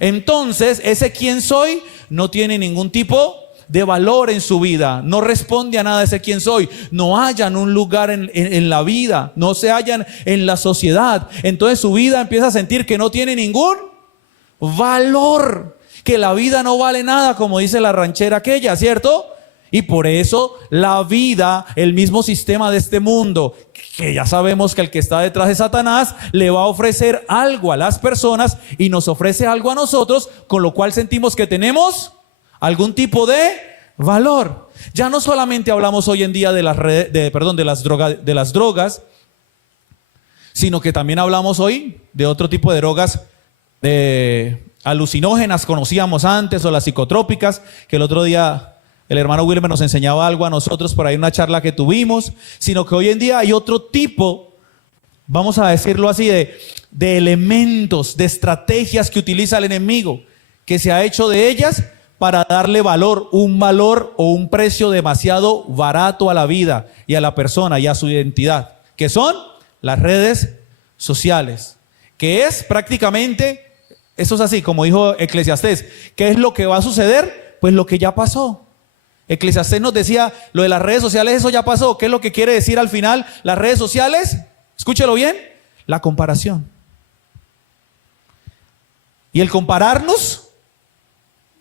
Entonces, ese quién soy no tiene ningún tipo de valor en su vida, no responde a nada ese quién soy, no hallan un lugar en la vida, no se hallan en la sociedad. Entonces su vida empieza a sentir que no tiene ningún valor, que la vida no vale nada, como dice la ranchera aquella, ¿cierto? Y por eso la vida, el mismo sistema de este mundo, que ya sabemos que el que está detrás de Satanás le va a ofrecer algo a las personas y nos ofrece algo a nosotros, con lo cual sentimos que tenemos algún tipo de valor. Ya no solamente hablamos hoy en día de las drogas, sino que también hablamos hoy de otro tipo de drogas alucinógenas, conocíamos antes, o las psicotrópicas, que el otro día el hermano Wilmer nos enseñaba algo a nosotros por ahí en una charla que tuvimos, sino que hoy en día hay otro tipo, vamos a decirlo así, de elementos, de estrategias que utiliza el enemigo, que se ha hecho de ellas para darle valor o un precio demasiado barato a la vida y a la persona y a su identidad, que son las redes sociales, que es prácticamente, eso es así, como dijo Eclesiastés, ¿qué es lo que va a suceder? Pues lo que ya pasó. Eclesiastés nos decía, lo de las redes sociales, eso ya pasó. ¿Qué es lo que quiere decir al final las redes sociales? Escúchelo bien, la comparación. Y el compararnos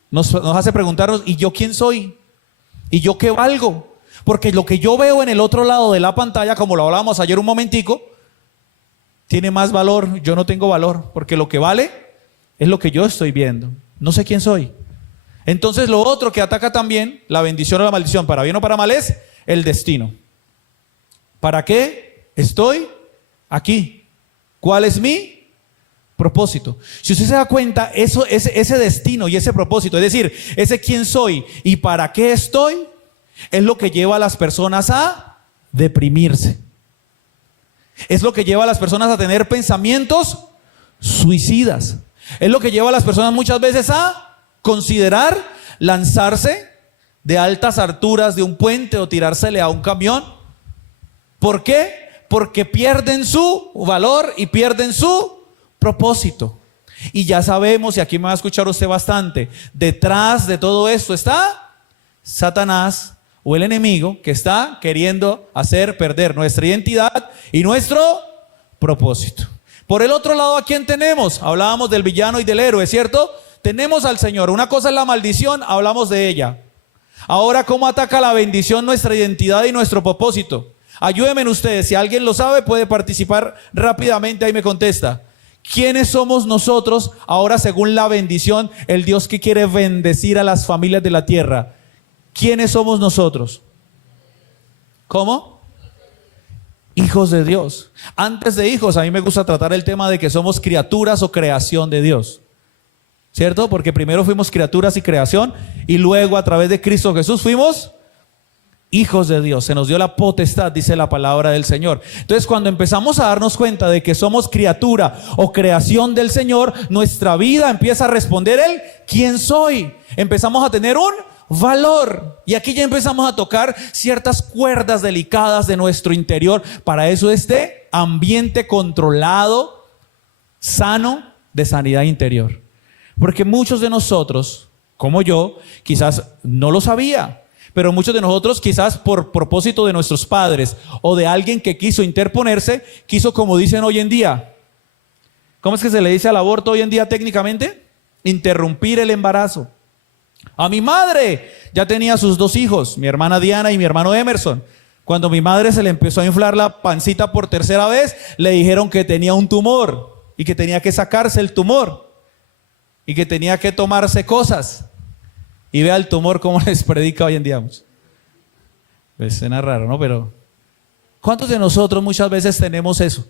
nos hace preguntarnos, ¿y yo quién soy? ¿Y yo qué valgo? Porque lo que yo veo en el otro lado de la pantalla, como lo hablábamos ayer un momentico, tiene más valor. Yo no tengo valor, porque lo que vale es lo que yo estoy viendo. No sé quién soy. Entonces lo otro que ataca también, la bendición o la maldición, para bien o para mal, es el destino. ¿Para qué estoy aquí? ¿Cuál es mi propósito? Si usted se da cuenta, ese destino y ese propósito, es decir, ese quién soy y para qué estoy, es lo que lleva a las personas a deprimirse. Es lo que lleva a las personas a tener pensamientos suicidas. Es lo que lleva a las personas muchas veces a considerar lanzarse de altas alturas de un puente o tirársele a un camión. ¿Por qué? Porque pierden su valor y pierden su propósito. Y ya sabemos, y aquí me va a escuchar usted bastante, detrás de todo esto está Satanás o el enemigo, que está queriendo hacer perder nuestra identidad y nuestro propósito. Por el otro lado, ¿a quién tenemos? Hablábamos del villano y del héroe, ¿cierto? Tenemos al Señor. Una cosa es la maldición, hablamos de ella. Ahora, ¿cómo ataca la bendición nuestra identidad y nuestro propósito? Ayúdenme ustedes, si alguien lo sabe puede participar rápidamente, ahí me contesta. ¿Quiénes somos nosotros ahora según la bendición, el Dios que quiere bendecir a las familias de la tierra? ¿Quiénes somos nosotros? ¿Cómo? Hijos de Dios. Antes de hijos, a mí me gusta tratar el tema de que somos criaturas o creación de Dios, ¿cierto? Porque primero fuimos criaturas y creación, y luego a través de Cristo Jesús fuimos hijos de Dios. Se nos dio la potestad, dice la palabra del Señor. Entonces, cuando empezamos a darnos cuenta de que somos criatura o creación del Señor, nuestra vida empieza a responder el ¿quién soy? Empezamos a tener un valor. Y aquí ya empezamos a tocar ciertas cuerdas delicadas de nuestro interior. Para eso este ambiente controlado, sano, de sanidad interior. Porque muchos de nosotros, como yo, quizás no lo sabía, pero muchos de nosotros quizás por propósito de nuestros padres o de alguien que quiso interponerse, quiso, como dicen hoy en día, ¿cómo es que se le dice al aborto hoy en día técnicamente? Interrumpir el embarazo. A mi madre ya tenía sus 2 hijos, mi hermana Diana y mi hermano Emerson. Cuando mi madre se le empezó a inflar la pancita por 3ª vez, le dijeron que tenía un tumor y que tenía que sacarse el tumor y que tenía que tomarse cosas. Y vea el tumor cómo les predica hoy en día. Pues suena raro, ¿no? Pero ¿cuántos de nosotros muchas veces tenemos eso?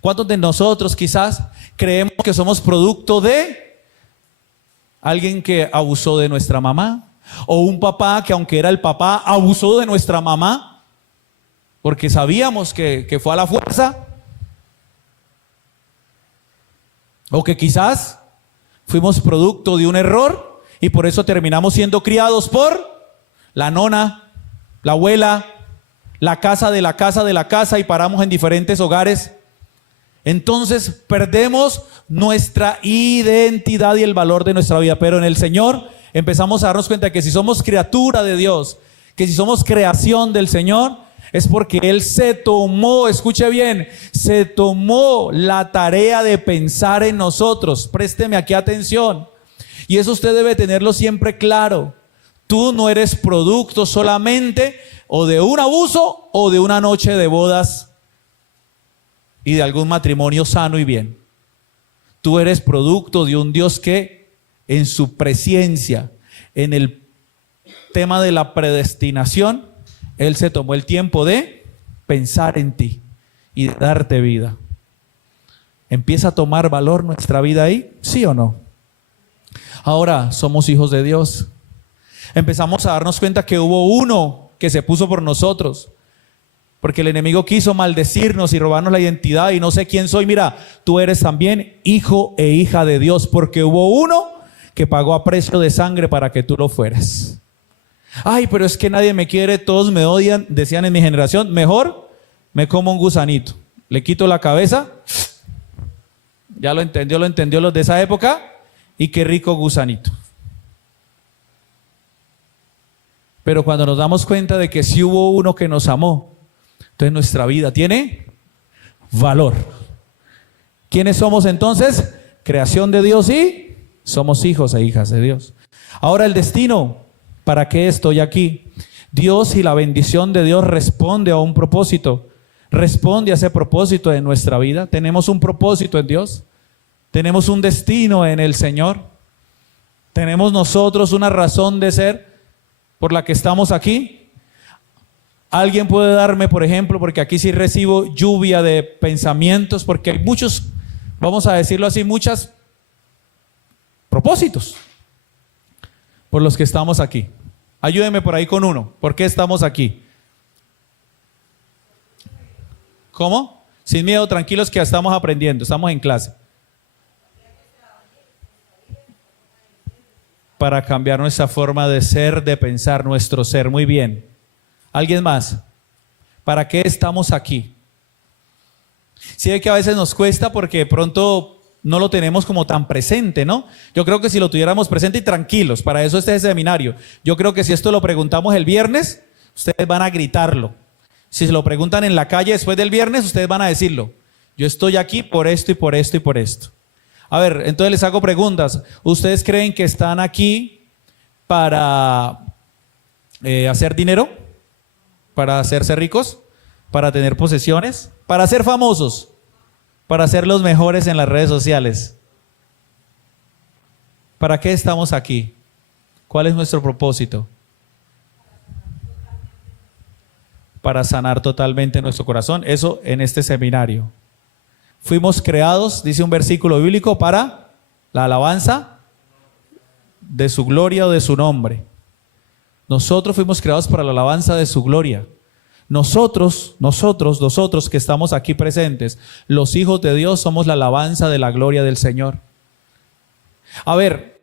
¿Cuántos de nosotros quizás creemos que somos producto de alguien que abusó de nuestra mamá? O un papá que, aunque era el papá, abusó de nuestra mamá porque sabíamos que fue a la fuerza. O que quizás fuimos producto de un error y por eso terminamos siendo criados por la nona, la abuela, la casa de la casa de la casa, y paramos en diferentes hogares. Entonces perdemos nuestra identidad y el valor de nuestra vida. Pero en el Señor empezamos a darnos cuenta que si somos criatura de Dios, que si somos creación del Señor, es porque Él se tomó, escuche bien, se tomó la tarea de pensar en nosotros. Présteme aquí atención. Y eso usted debe tenerlo siempre claro. Tú no eres producto solamente o de un abuso o de una noche de bodas y de algún matrimonio sano y bien. Tú eres producto de un Dios que en su presencia, en el tema de la predestinación, Él se tomó el tiempo de pensar en ti y de darte vida. ¿Empieza a tomar valor nuestra vida ahí? ¿Sí o no? Ahora somos hijos de Dios. Empezamos a darnos cuenta que hubo uno que se puso por nosotros. Porque el enemigo quiso maldecirnos y robarnos la identidad y no sé quién soy. Mira, tú eres también hijo e hija de Dios, porque hubo uno que pagó a precio de sangre para que tú lo fueras. Ay, pero es que nadie me quiere, todos me odian, decían en mi generación. Mejor me como un gusanito, le quito la cabeza. Ya lo entendió los de esa época. Y qué rico gusanito. Pero cuando nos damos cuenta de que sí hubo uno que nos amó, entonces nuestra vida tiene valor. ¿Quiénes somos entonces? Creación de Dios y somos hijos e hijas de Dios. Ahora el destino, ¿para qué estoy aquí? Dios y la bendición de Dios responde a un propósito. Responde a ese propósito en nuestra vida. Tenemos un propósito en Dios. Tenemos un destino en el Señor. Tenemos nosotros una razón de ser por la que estamos aquí. Alguien puede darme, por ejemplo, porque aquí sí recibo lluvia de pensamientos, porque hay muchos, vamos a decirlo así, muchos propósitos por los que estamos aquí. Ayúdeme por ahí con uno. ¿Por qué estamos aquí? ¿Cómo? Sin miedo, tranquilos, que estamos aprendiendo, estamos en clase. Para cambiar nuestra forma de ser, de pensar, nuestro ser. Muy bien. ¿Alguien más? ¿Para qué estamos aquí? Sí, ve que a veces nos cuesta porque de pronto no lo tenemos como tan presente, ¿no? Yo creo que si lo tuviéramos presente y tranquilos, para eso este seminario. Yo creo que si esto lo preguntamos el viernes, ustedes van a gritarlo. Si se lo preguntan en la calle después del viernes, ustedes van a decirlo. Yo estoy aquí por esto y por esto y por esto. A ver, entonces les hago preguntas. ¿Ustedes creen que están aquí para hacer dinero? ¿Para hacerse ricos? ¿Para tener posesiones? ¿Para ser famosos? ¿Para ser los mejores en las redes sociales? ¿Para qué estamos aquí? ¿Cuál es nuestro propósito? Para sanar totalmente nuestro corazón. Eso en este seminario. Fuimos creados, dice un versículo bíblico, para la alabanza de su gloria o de su nombre. Nosotros fuimos creados para la alabanza de su gloria. Nosotros que estamos aquí presentes, los hijos de Dios, somos la alabanza de la gloria del Señor. A ver,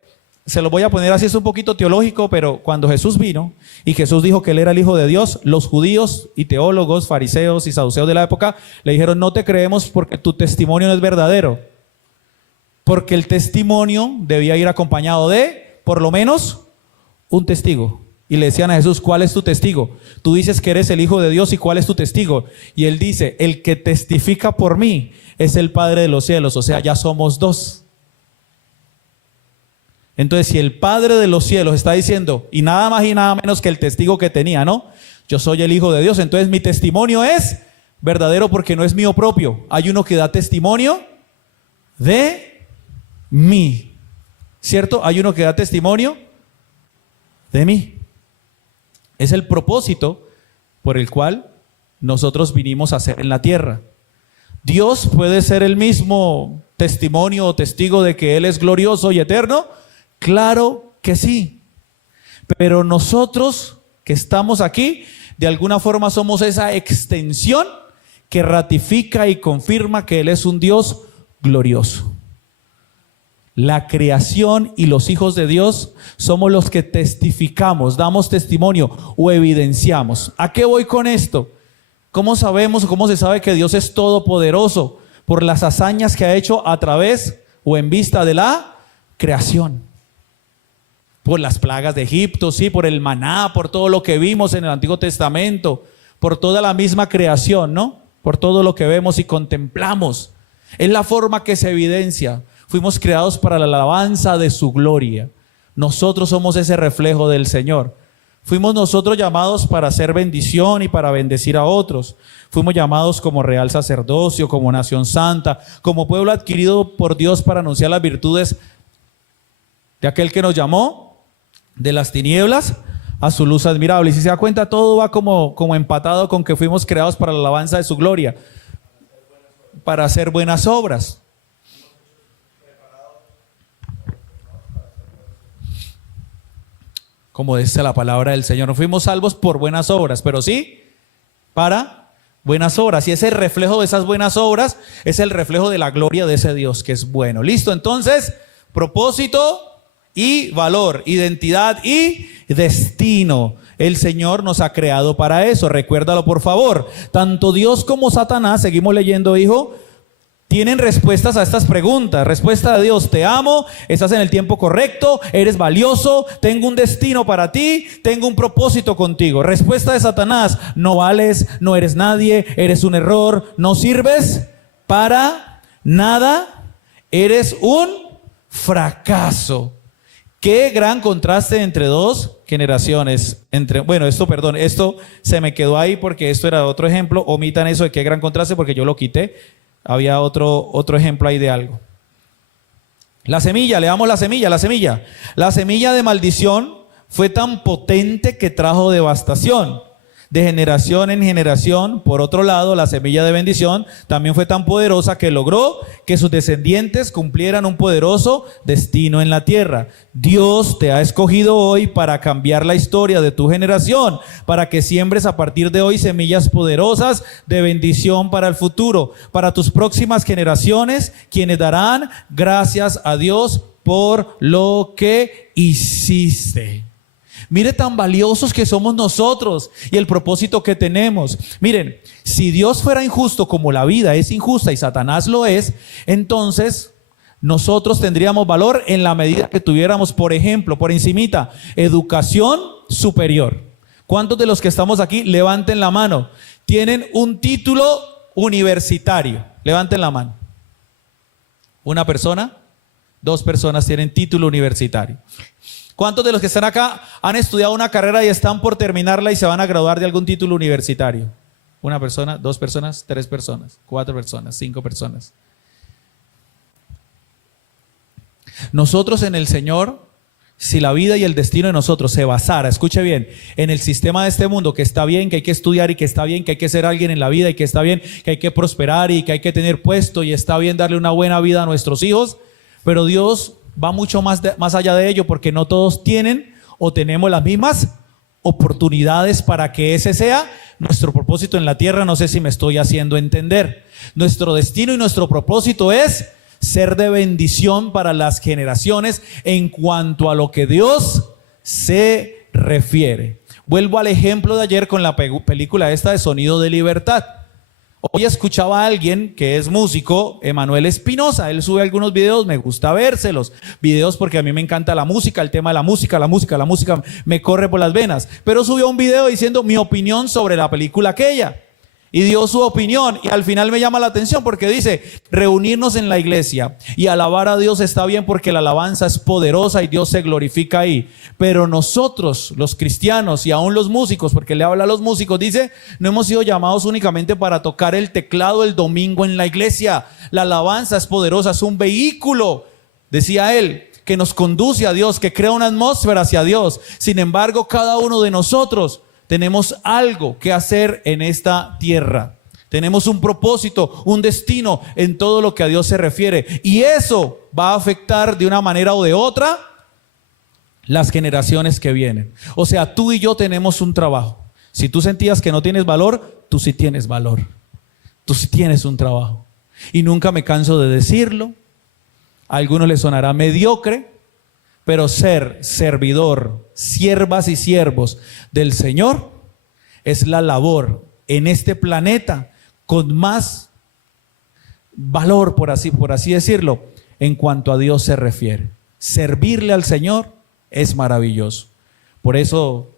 se lo voy a poner así, es un poquito teológico, pero cuando Jesús vino y Jesús dijo que Él era el Hijo de Dios, los judíos y teólogos, fariseos y saduceos de la época le dijeron: no te creemos porque tu testimonio no es verdadero. Porque el testimonio debía ir acompañado de, por lo menos, un testigo. Y le decían a Jesús: ¿cuál es tu testigo? Tú dices que eres el Hijo de Dios, ¿y cuál es tu testigo? Y Él dice: el que testifica por mí es el Padre de los cielos. O sea, ya somos dos. Entonces, si el Padre de los cielos está diciendo, y nada más y nada menos que el testigo que tenía, ¿no? Yo soy el Hijo de Dios, entonces mi testimonio es verdadero porque no es mío propio. Hay uno que da testimonio de mí, ¿cierto? Hay uno que da testimonio de mí. Es el propósito por el cual nosotros vinimos a ser en la tierra. Dios puede ser el mismo testimonio o testigo de que Él es glorioso y eterno. Claro que sí, pero nosotros que estamos aquí, de alguna forma somos esa extensión que ratifica y confirma que Él es un Dios glorioso. La creación y los hijos de Dios somos los que testificamos, damos testimonio o evidenciamos. ¿A qué voy con esto? ¿Cómo sabemos o cómo se sabe que Dios es todopoderoso? por las hazañas que ha hecho a través o en vista de la creación. Por las plagas de Egipto, sí, por el maná, por todo lo que vimos en el Antiguo Testamento, por toda la misma creación, ¿no? Por todo lo que vemos y contemplamos. Es la forma que se evidencia. Fuimos creados para la alabanza de su gloria. Nosotros somos ese reflejo del Señor. Fuimos nosotros llamados para hacer bendición y para bendecir a otros. Fuimos llamados como real sacerdocio, como nación santa, como pueblo adquirido por Dios para anunciar las virtudes de aquel que nos llamó de las tinieblas a su luz admirable. Y si se da cuenta, todo va como empatado con que fuimos creados para la alabanza de su gloria, para hacer buenas obras. Como dice la palabra del Señor, no fuimos salvos por buenas obras, pero sí para buenas obras. Y ese reflejo de esas buenas obras es el reflejo de la gloria de ese Dios que es bueno. Listo, entonces, propósito y valor, identidad y destino. El Señor nos ha creado para eso, recuérdalo por favor. Tanto Dios como Satanás, seguimos leyendo, hijo, tienen respuestas a estas preguntas. Respuesta de Dios: te amo, estás en el tiempo correcto, eres valioso, tengo un destino para ti, tengo un propósito contigo. Respuesta de Satanás: no vales, no eres nadie, eres un error, no sirves para nada, eres un fracaso. Qué gran contraste entre dos generaciones. Esto se me quedó ahí porque esto era otro ejemplo. Omitan eso de qué gran contraste porque yo lo quité. Había otro ejemplo ahí de algo. La semilla, leamos la semilla. La semilla de maldición fue tan potente que trajo devastación. De generación en generación, por otro lado, la semilla de bendición también fue tan poderosa que logró que sus descendientes cumplieran un poderoso destino en la tierra. Dios te ha escogido hoy para cambiar la historia de tu generación, para que siembres a partir de hoy semillas poderosas de bendición para el futuro, para tus próximas generaciones, quienes darán gracias a Dios por lo que hiciste. Mire tan valiosos que somos nosotros y el propósito que tenemos. Miren, si Dios fuera injusto como la vida es injusta y Satanás lo es, entonces nosotros tendríamos valor en la medida que tuviéramos, por ejemplo, por encimita, educación superior. ¿Cuántos de los que estamos aquí, levanten la mano, tienen un título universitario? Levanten la mano. ¿Una persona? 2 personas tienen título universitario. ¿Cuántos de los que están acá han estudiado una carrera y están por terminarla y se van a graduar de algún título universitario? 1 persona, 2 personas, 3 personas, 4 personas, 5 personas. Nosotros en el Señor, si la vida y el destino de nosotros se basara, escuche bien, en el sistema de este mundo, que está bien, que hay que estudiar y que está bien, que hay que ser alguien en la vida y que está bien, que hay que prosperar y que hay que tener puesto y está bien darle una buena vida a nuestros hijos, pero Dios va mucho más allá de ello, porque no todos tienen o tenemos las mismas oportunidades para que ese sea nuestro propósito en la tierra. No sé si me estoy haciendo entender. Nuestro destino y nuestro propósito es ser de bendición para las generaciones en cuanto a lo que Dios se refiere. Vuelvo al ejemplo de ayer con la película esta de Sonido de Libertad. Hoy escuchaba a alguien que es músico, Emanuel Espinosa. Él sube algunos videos, me gusta vérselos. Videos porque a mí me encanta la música, el tema de la música me corre por las venas. Pero subió un video diciendo mi opinión sobre la película aquella. Y dio su opinión y al final me llama la atención porque dice: reunirnos en la iglesia y alabar a Dios está bien porque la alabanza es poderosa y Dios se glorifica ahí, pero nosotros los cristianos y aún los músicos, porque le habla a los músicos, dice, no hemos sido llamados únicamente para tocar el teclado el domingo en la iglesia. La alabanza es poderosa, es un vehículo, decía él, que nos conduce a Dios, que crea una atmósfera hacia Dios. Sin embargo, cada uno de nosotros tenemos algo que hacer en esta tierra. Tenemos un propósito, un destino en todo lo que a Dios se refiere. Y eso va a afectar de una manera o de otra las generaciones que vienen. O sea, tú y yo tenemos un trabajo. Si tú sentías que no tienes valor, tú sí tienes valor. Tú sí tienes un trabajo. Y nunca me canso de decirlo. A algunos les sonará mediocre, pero ser servidor, siervas y siervos del Señor es la labor en este planeta con más valor, por así decirlo, en cuanto a Dios se refiere. Servirle al Señor es maravilloso. Por eso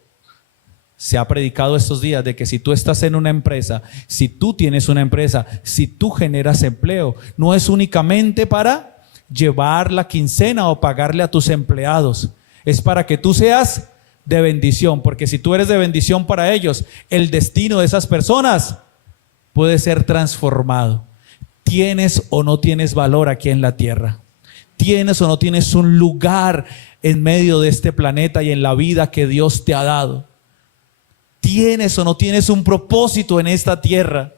se ha predicado estos días de que si tú estás en una empresa, si tú tienes una empresa, si tú generas empleo, no es únicamente para llevar la quincena o pagarle a tus empleados, es para que tú seas de bendición, porque si tú eres de bendición para ellos, el destino de esas personas puede ser transformado. ¿Tienes o no tienes valor aquí en la tierra? ¿Tienes o no tienes un lugar en medio de este planeta y en la vida que Dios te ha dado? ¿Tienes o no tienes un propósito en esta tierra?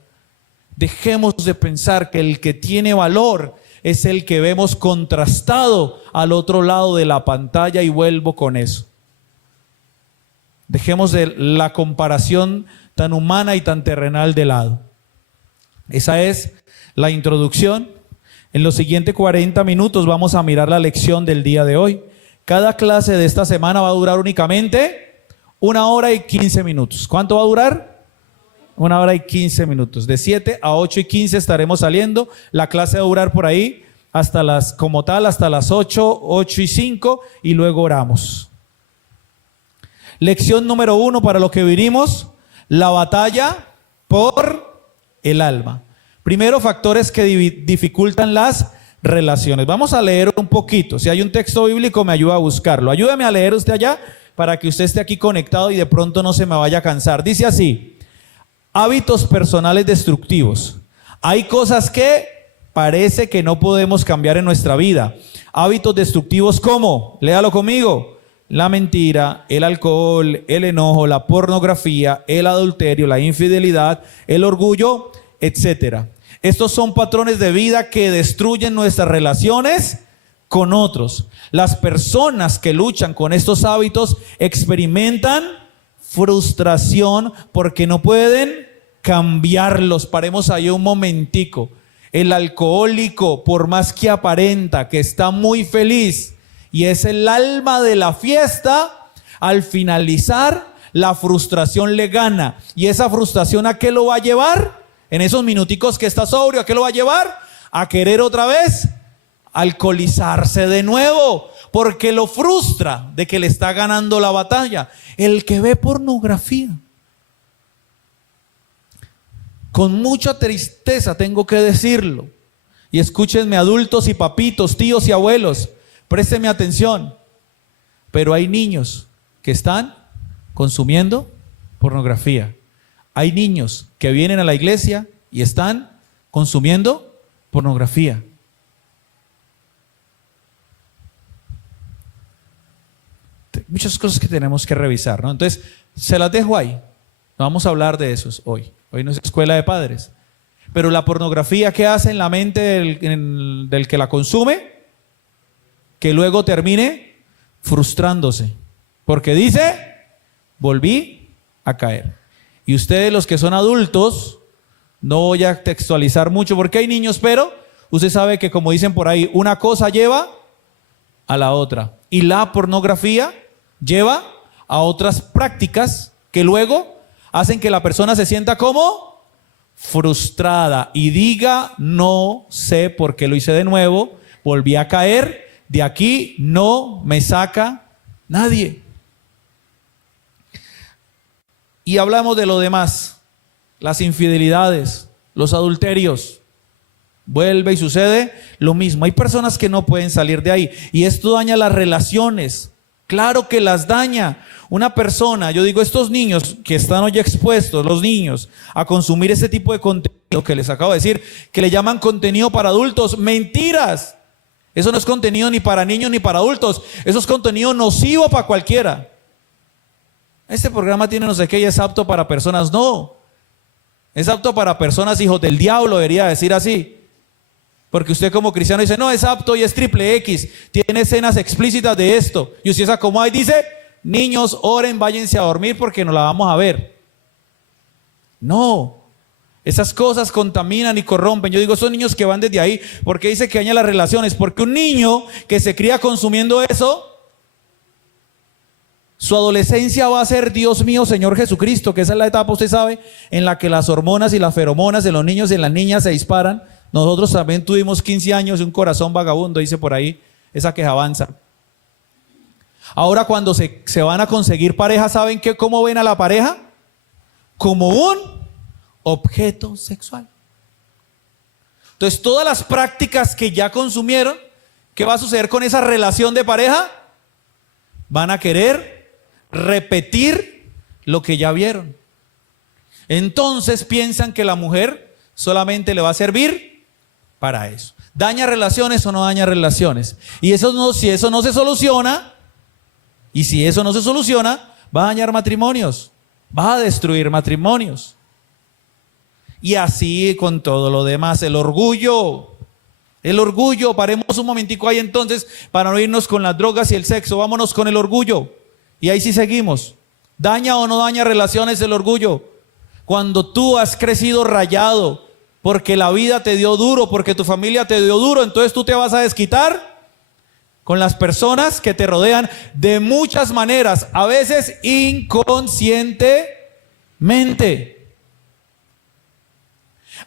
Dejemos de pensar que el que tiene valor es el que vemos contrastado al otro lado de la pantalla, y vuelvo con eso. Dejemos de la comparación tan humana y tan terrenal de lado. Esa es la introducción. En los siguientes 40 minutos vamos a mirar la lección del día de hoy. Cada clase de esta semana va a durar únicamente 1 hora y 15 minutos. ¿Cuánto va a durar? 1 hora y 15 minutos. De 7 a 8 y 15 estaremos saliendo. La clase va a durar por ahí hasta las 8, 8 y 5, y luego oramos. Lección número 1 para lo que vinimos: la batalla por el alma. Primero, factores que dificultan las relaciones. Vamos a leer un poquito. Si hay un texto bíblico, me ayuda a buscarlo. Ayúdame a leer usted allá para que usted esté aquí conectado y de pronto no se me vaya a cansar. Dice así: hábitos personales destructivos. Hay cosas que parece que no podemos cambiar en nuestra vida. Hábitos destructivos como, léalo conmigo: la mentira, el alcohol, el enojo, la pornografía, el adulterio, la infidelidad, el orgullo, etcétera. Estos son patrones de vida que destruyen nuestras relaciones con otros. Las personas que luchan con estos hábitos experimentan frustración porque no pueden cambiarlos. Paremos ahí un momentico. El alcohólico, por más que aparenta que está muy feliz y es el alma de la fiesta, al finalizar la frustración le gana. ¿Y esa frustración a qué lo va a llevar? En esos minuticos que está sobrio, ¿a qué lo va a llevar? A querer otra vez alcoholizarse de nuevo, porque lo frustra de que le está ganando la batalla. El que ve pornografía, con mucha tristeza tengo que decirlo, y escúchenme adultos y papitos, tíos y abuelos, préstenme atención, pero hay niños que están consumiendo pornografía. Hay niños que vienen a la iglesia y están consumiendo pornografía. Muchas cosas que tenemos que revisar, ¿no? Entonces, se las dejo ahí. No vamos a hablar de eso hoy. Hoy no es escuela de padres. Pero la pornografía, ¿qué hace en la mente del que la consume? Que luego termine frustrándose. Porque dice, volví a caer. Y ustedes, los que son adultos, no voy a textualizar mucho porque hay niños, pero usted sabe que, como dicen por ahí, una cosa lleva a la otra. Y la pornografía lleva a otras prácticas que luego hacen que la persona se sienta como frustrada y diga, no sé por qué lo hice de nuevo, volví a caer, de aquí no me saca nadie. Y hablamos de lo demás, las infidelidades, los adulterios. Vuelve y sucede lo mismo. Hay personas que no pueden salir de ahí y esto daña las relaciones. Claro que las daña. Una persona, yo digo, estos niños que están hoy expuestos, los niños, a consumir ese tipo de contenido que les acabo de decir, que le llaman contenido para adultos, mentiras. Eso no es contenido ni para niños ni para adultos. Eso es contenido nocivo para cualquiera. Este programa tiene no sé qué y es apto para personas. No, es apto para personas hijos del diablo, debería decir así. Porque usted como cristiano dice, no, es apto y es triple X, tiene escenas explícitas de esto. Y usted se acomoda y dice, niños, oren, váyanse a dormir porque no la vamos a ver. No, esas cosas contaminan y corrompen. Yo digo, esos niños que van desde ahí, ¿por qué dice que daña las relaciones? Porque un niño que se cría consumiendo eso, su adolescencia va a ser, Dios mío, Señor Jesucristo, que esa es la etapa, usted sabe, en la que las hormonas y las feromonas de los niños y las niñas se disparan. Nosotros también tuvimos 15 años y un corazón vagabundo, dice por ahí esa quejabanza. Ahora cuando se van a conseguir pareja, ¿saben cómo ven a la pareja? Como un objeto sexual. Entonces todas las prácticas que ya consumieron, ¿qué va a suceder con esa relación de pareja? Van a querer repetir lo que ya vieron. Entonces piensan que la mujer solamente le va a servir para eso. ¿Daña relaciones o no daña relaciones? Y eso no, si eso no se soluciona, va a dañar matrimonios, va a destruir matrimonios. Y así con todo lo demás, el orgullo, paremos un momentico ahí entonces para no irnos con las drogas y el sexo, vámonos con el orgullo. Y ahí sí seguimos. ¿Daña o no daña relaciones el orgullo? Cuando tú has crecido rayado, porque la vida te dio duro, porque tu familia te dio duro, entonces tú te vas a desquitar con las personas que te rodean de muchas maneras, a veces inconscientemente.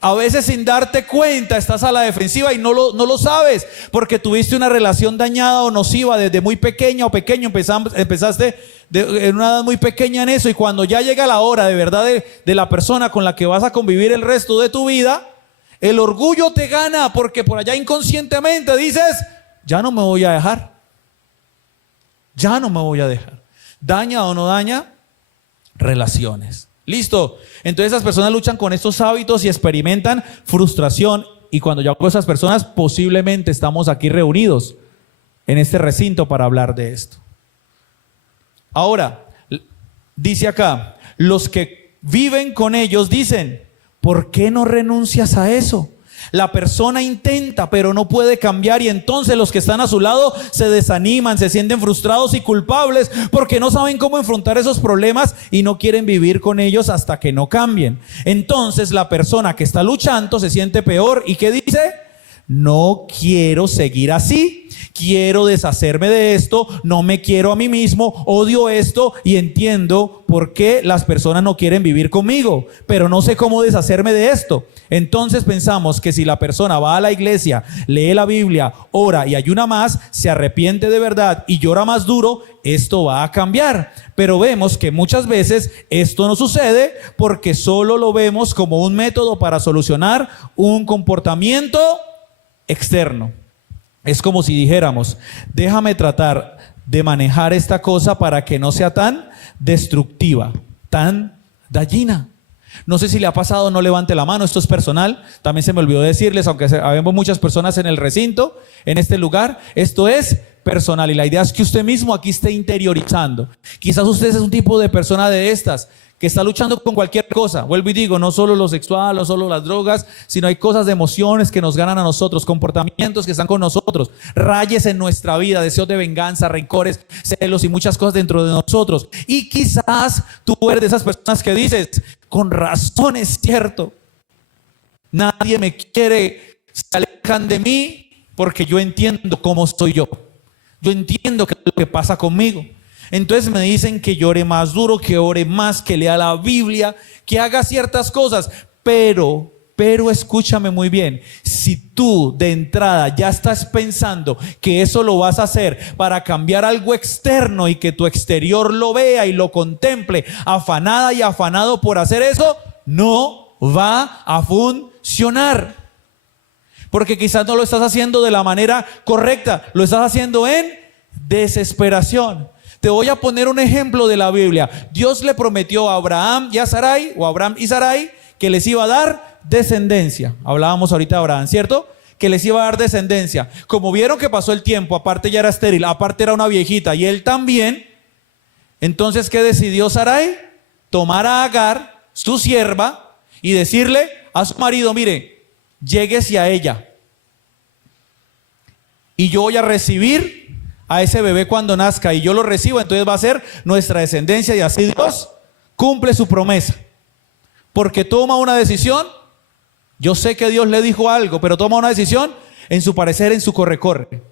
A veces sin darte cuenta estás a la defensiva y no lo sabes, porque tuviste una relación dañada o nociva desde muy pequeña o pequeño, empezaste en una edad muy pequeña en eso, y cuando ya llega la hora de verdad de la persona con la que vas a convivir el resto de tu vida, el orgullo te gana, porque por allá inconscientemente dices: ya no me voy a dejar. ¿Daña o no daña relaciones? Listo. Entonces esas personas luchan con estos hábitos y experimentan frustración, y cuando yo hablo con esas personas, posiblemente estamos aquí reunidos en este recinto para hablar de esto. Ahora, dice acá, los que viven con ellos dicen: ¿por qué no renuncias a eso? La persona intenta, pero no puede cambiar, y entonces los que están a su lado se desaniman, se sienten frustrados y culpables porque no saben cómo enfrentar esos problemas y no quieren vivir con ellos hasta que no cambien. Entonces la persona que está luchando se siente peor, ¿y qué dice? No quiero seguir así, quiero deshacerme de esto, no me quiero a mí mismo, odio esto y entiendo por qué las personas no quieren vivir conmigo, pero no sé cómo deshacerme de esto. Entonces pensamos que si la persona va a la iglesia, lee la Biblia, ora y ayuna más, se arrepiente de verdad y llora más duro, esto va a cambiar. Pero vemos que muchas veces esto no sucede porque solo lo vemos como un método para solucionar un comportamiento externo. Es como si dijéramos: déjame tratar de manejar esta cosa para que no sea tan destructiva, tan dañina. No sé si le ha pasado, no levante la mano, esto es personal. También se me olvidó decirles, aunque habemos muchas personas en el recinto, en este lugar, esto es personal, y la idea es que usted mismo aquí esté interiorizando. Quizás usted es un tipo de persona de estas que está luchando con cualquier cosa. Vuelvo y digo, no solo lo sexual, no solo las drogas, sino hay cosas de emociones que nos ganan a nosotros, comportamientos que están con nosotros, rayes en nuestra vida, deseos de venganza, rencores, celos y muchas cosas dentro de nosotros. Y quizás tú eres de esas personas que dices: con razón, es cierto, nadie me quiere, se alejan de mí porque yo entiendo cómo soy yo entiendo qué es lo que pasa conmigo. Entonces me dicen que llore más duro, que ore más, que lea la Biblia, que haga ciertas cosas, pero escúchame muy bien, si tú de entrada ya estás pensando que eso lo vas a hacer para cambiar algo externo y que tu exterior lo vea y lo contemple, afanada y afanado por hacer eso, no va a funcionar. Porque quizás no lo estás haciendo de la manera correcta, lo estás haciendo en desesperación. Te voy a poner un ejemplo de la Biblia. Dios le prometió a Abraham y a Sarai, o Abraham y Sarai, que les iba a dar descendencia. Hablábamos ahorita de Abraham, ¿cierto? Que les iba a dar descendencia. Como vieron que pasó el tiempo, aparte ya era estéril, aparte era una viejita y él también, entonces ¿qué decidió Sarai? Tomar a Agar, su sierva, y decirle a su marido: mire, lléguese a ella y yo voy a recibir a ese bebé cuando nazca, y yo lo recibo, entonces va a ser nuestra descendencia, y así Dios cumple su promesa, porque toma una decisión. Yo sé que Dios le dijo algo, pero toma una decisión en su parecer, en su corre-corre.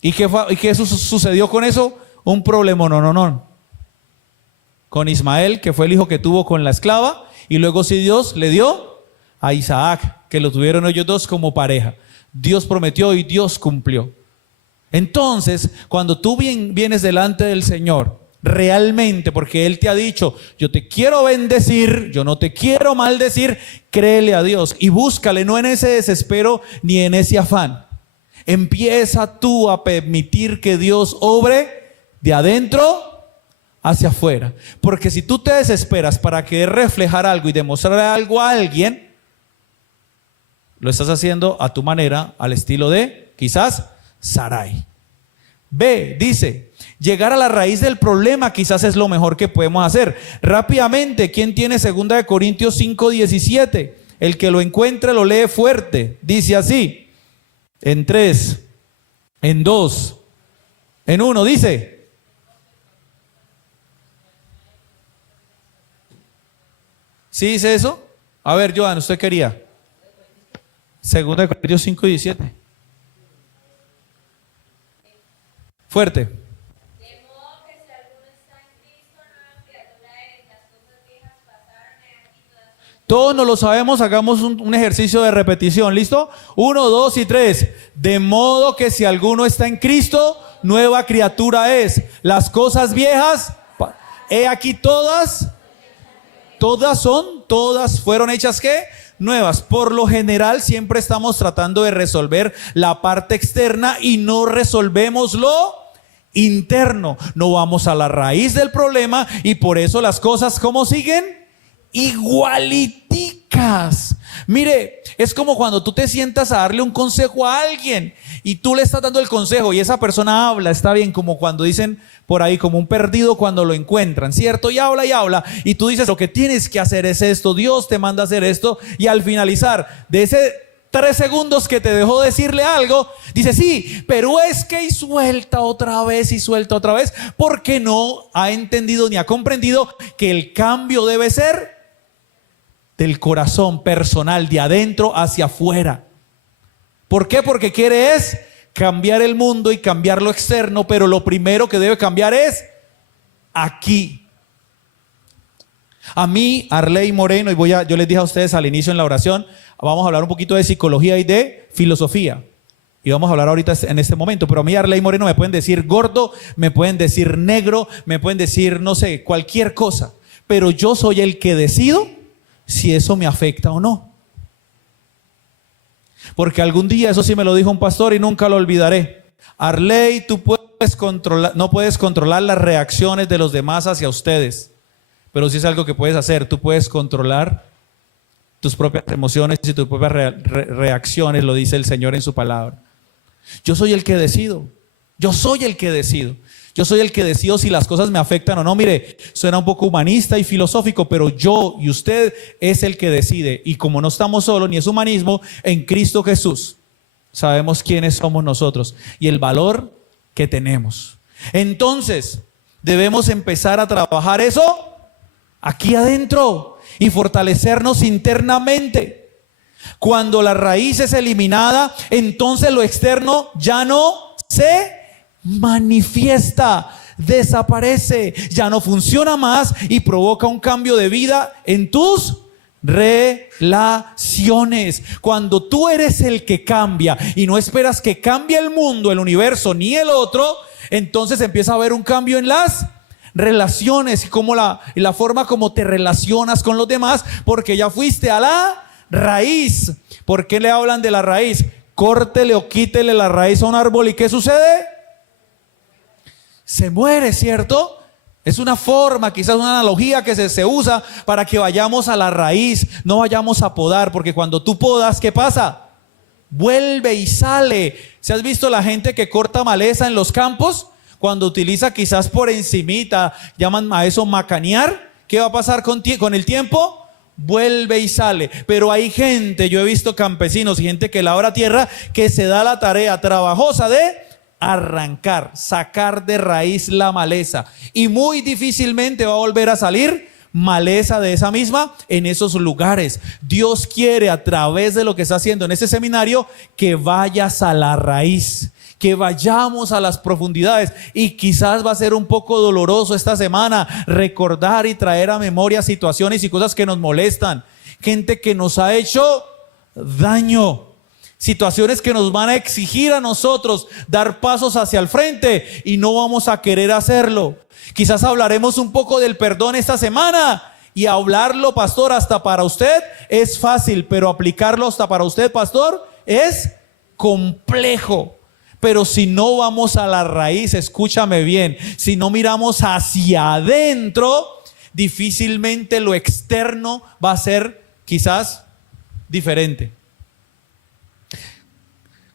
¿Y qué sucedió con eso? Un problema, no. Con Ismael, que fue el hijo que tuvo con la esclava, y luego sí Dios le dio a Isaac, que lo tuvieron ellos dos como pareja. Dios prometió y Dios cumplió. Entonces, cuando tú vienes delante del Señor, realmente, porque Él te ha dicho, yo te quiero bendecir, yo no te quiero maldecir, créele a Dios y búscale, no en ese desespero ni en ese afán. Empieza tú a permitir que Dios obre de adentro hacia afuera. Porque si tú te desesperas para querer reflejar algo y demostrar algo a alguien, lo estás haciendo a tu manera, al estilo de, quizás, Sarai. B, dice, llegar a la raíz del problema quizás es lo mejor que podemos hacer. Rápidamente, ¿quién tiene 2 Corintios 5:17? El que lo encuentre lo lee fuerte. Dice así, en 3, en 2, en 1, dice. ¿Sí dice eso? A ver, Joan, usted quería. 2 Corintios 5:17. Fuerte. De modo que si alguno está en Cristo, nueva criatura es, las cosas viejas pasaron, he aquí todas son. Todos no lo sabemos, hagamos un ejercicio de repetición, ¿listo? 1, 2 y 3. De modo que si alguno está en Cristo, nueva criatura es. Las cosas viejas, he aquí todas fueron hechas, ¿qué? Nuevas. Por lo general siempre estamos tratando de resolver la parte externa y no resolvemos lo interno. No vamos a la raíz del problema y por eso las cosas, ¿cómo siguen? Igualiticas. Mire, es como cuando tú te sientas a darle un consejo a alguien y tú le estás dando el consejo y esa persona habla, está bien, como cuando dicen por ahí, como un perdido cuando lo encuentran, ¿cierto? Y habla y tú dices, lo que tienes que hacer es esto, Dios te manda a hacer esto, y al finalizar de ese 3 segundos que te dejó decirle algo, dice, sí, pero es que y suelta otra vez, porque no ha entendido ni ha comprendido que el cambio debe ser del corazón personal, de adentro hacia afuera. ¿Por qué? Porque quiere cambiar el mundo y cambiar lo externo, pero lo primero que debe cambiar es aquí. A mí, Arley Moreno, yo les dije a ustedes al inicio en la oración, vamos a hablar un poquito de psicología y de filosofía. Y vamos a hablar ahorita en este momento, pero a mí, Arley Moreno, me pueden decir gordo, me pueden decir negro, me pueden decir, no sé, cualquier cosa. Pero yo soy el que decido si eso me afecta o no. Porque algún día, eso sí me lo dijo un pastor y nunca lo olvidaré. Arley, tú no puedes controlar las reacciones de los demás hacia ustedes, pero sí es algo que puedes hacer. Tú puedes controlar tus propias emociones y tus propias reacciones, lo dice el Señor en su palabra. Yo soy el que decido. Yo soy el que decido si las cosas me afectan o no. Mire, suena un poco humanista y filosófico, pero yo y usted es el que decide. Y como no estamos solos, ni es humanismo, en Cristo Jesús sabemos quiénes somos nosotros y el valor que tenemos. Entonces, debemos empezar a trabajar eso aquí adentro y fortalecernos internamente. Cuando la raíz es eliminada, entonces lo externo ya no se manifiesta, desaparece, ya no funciona más y provoca un cambio de vida en tus relaciones. Cuando tú eres el que cambia y no esperas que cambie el mundo, el universo ni el otro, entonces empieza a haber un cambio en las relaciones y la forma como te relacionas con los demás, porque ya fuiste a la raíz. ¿Por qué le hablan de la raíz? Córtele o quítele la raíz a un árbol y ¿qué sucede? Se muere, ¿cierto? Es una forma, quizás una analogía que se usa para que vayamos a la raíz, no vayamos a podar, porque cuando tú podas, ¿qué pasa? Vuelve y sale. ¿Se has visto la gente que corta maleza en los campos? Cuando utiliza quizás por encimita, llaman a eso macanear. ¿Qué va a pasar con el tiempo? Vuelve y sale. Pero hay gente, yo he visto campesinos y gente que labra tierra, que se da la tarea trabajosa de arrancar, sacar de raíz la maleza, y muy difícilmente va a volver a salir maleza de esa misma en esos lugares. Dios quiere, a través de lo que está haciendo en este seminario, que vayas a la raíz, que vayamos a las profundidades. Y quizás va a ser un poco doloroso esta semana recordar y traer a memoria situaciones y cosas que nos molestan. gente que nos ha hecho daño. Situaciones que nos van a exigir a nosotros dar pasos hacia el frente y no vamos a querer hacerlo. Quizás hablaremos un poco del perdón esta semana, y hablarlo, pastor, hasta para usted es fácil, pero aplicarlo hasta para usted, pastor, es complejo. Pero si no vamos a la raíz, escúchame bien, si no miramos hacia adentro, difícilmente lo externo va a ser quizás diferente.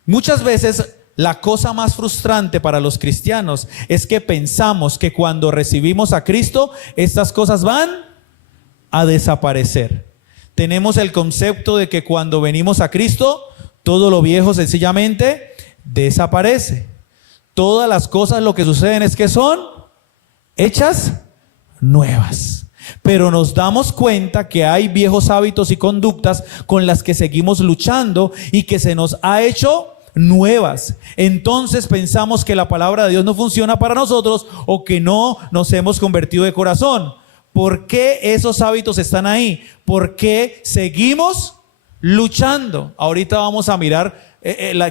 Muchas veces la cosa más frustrante para los cristianos es que pensamos que cuando recibimos a Cristo, estas cosas van a desaparecer. Tenemos el concepto de que cuando venimos a Cristo, todo lo viejo sencillamente desaparece. Todas las cosas lo que suceden es que son hechas nuevas. Pero nos damos cuenta que hay viejos hábitos y conductas con las que seguimos luchando y que se nos ha hecho nuevas. Entonces pensamos que la palabra de Dios no funciona para nosotros o que no nos hemos convertido de corazón. ¿Por qué esos hábitos están ahí? ¿Por qué seguimos luchando? Ahorita vamos a mirar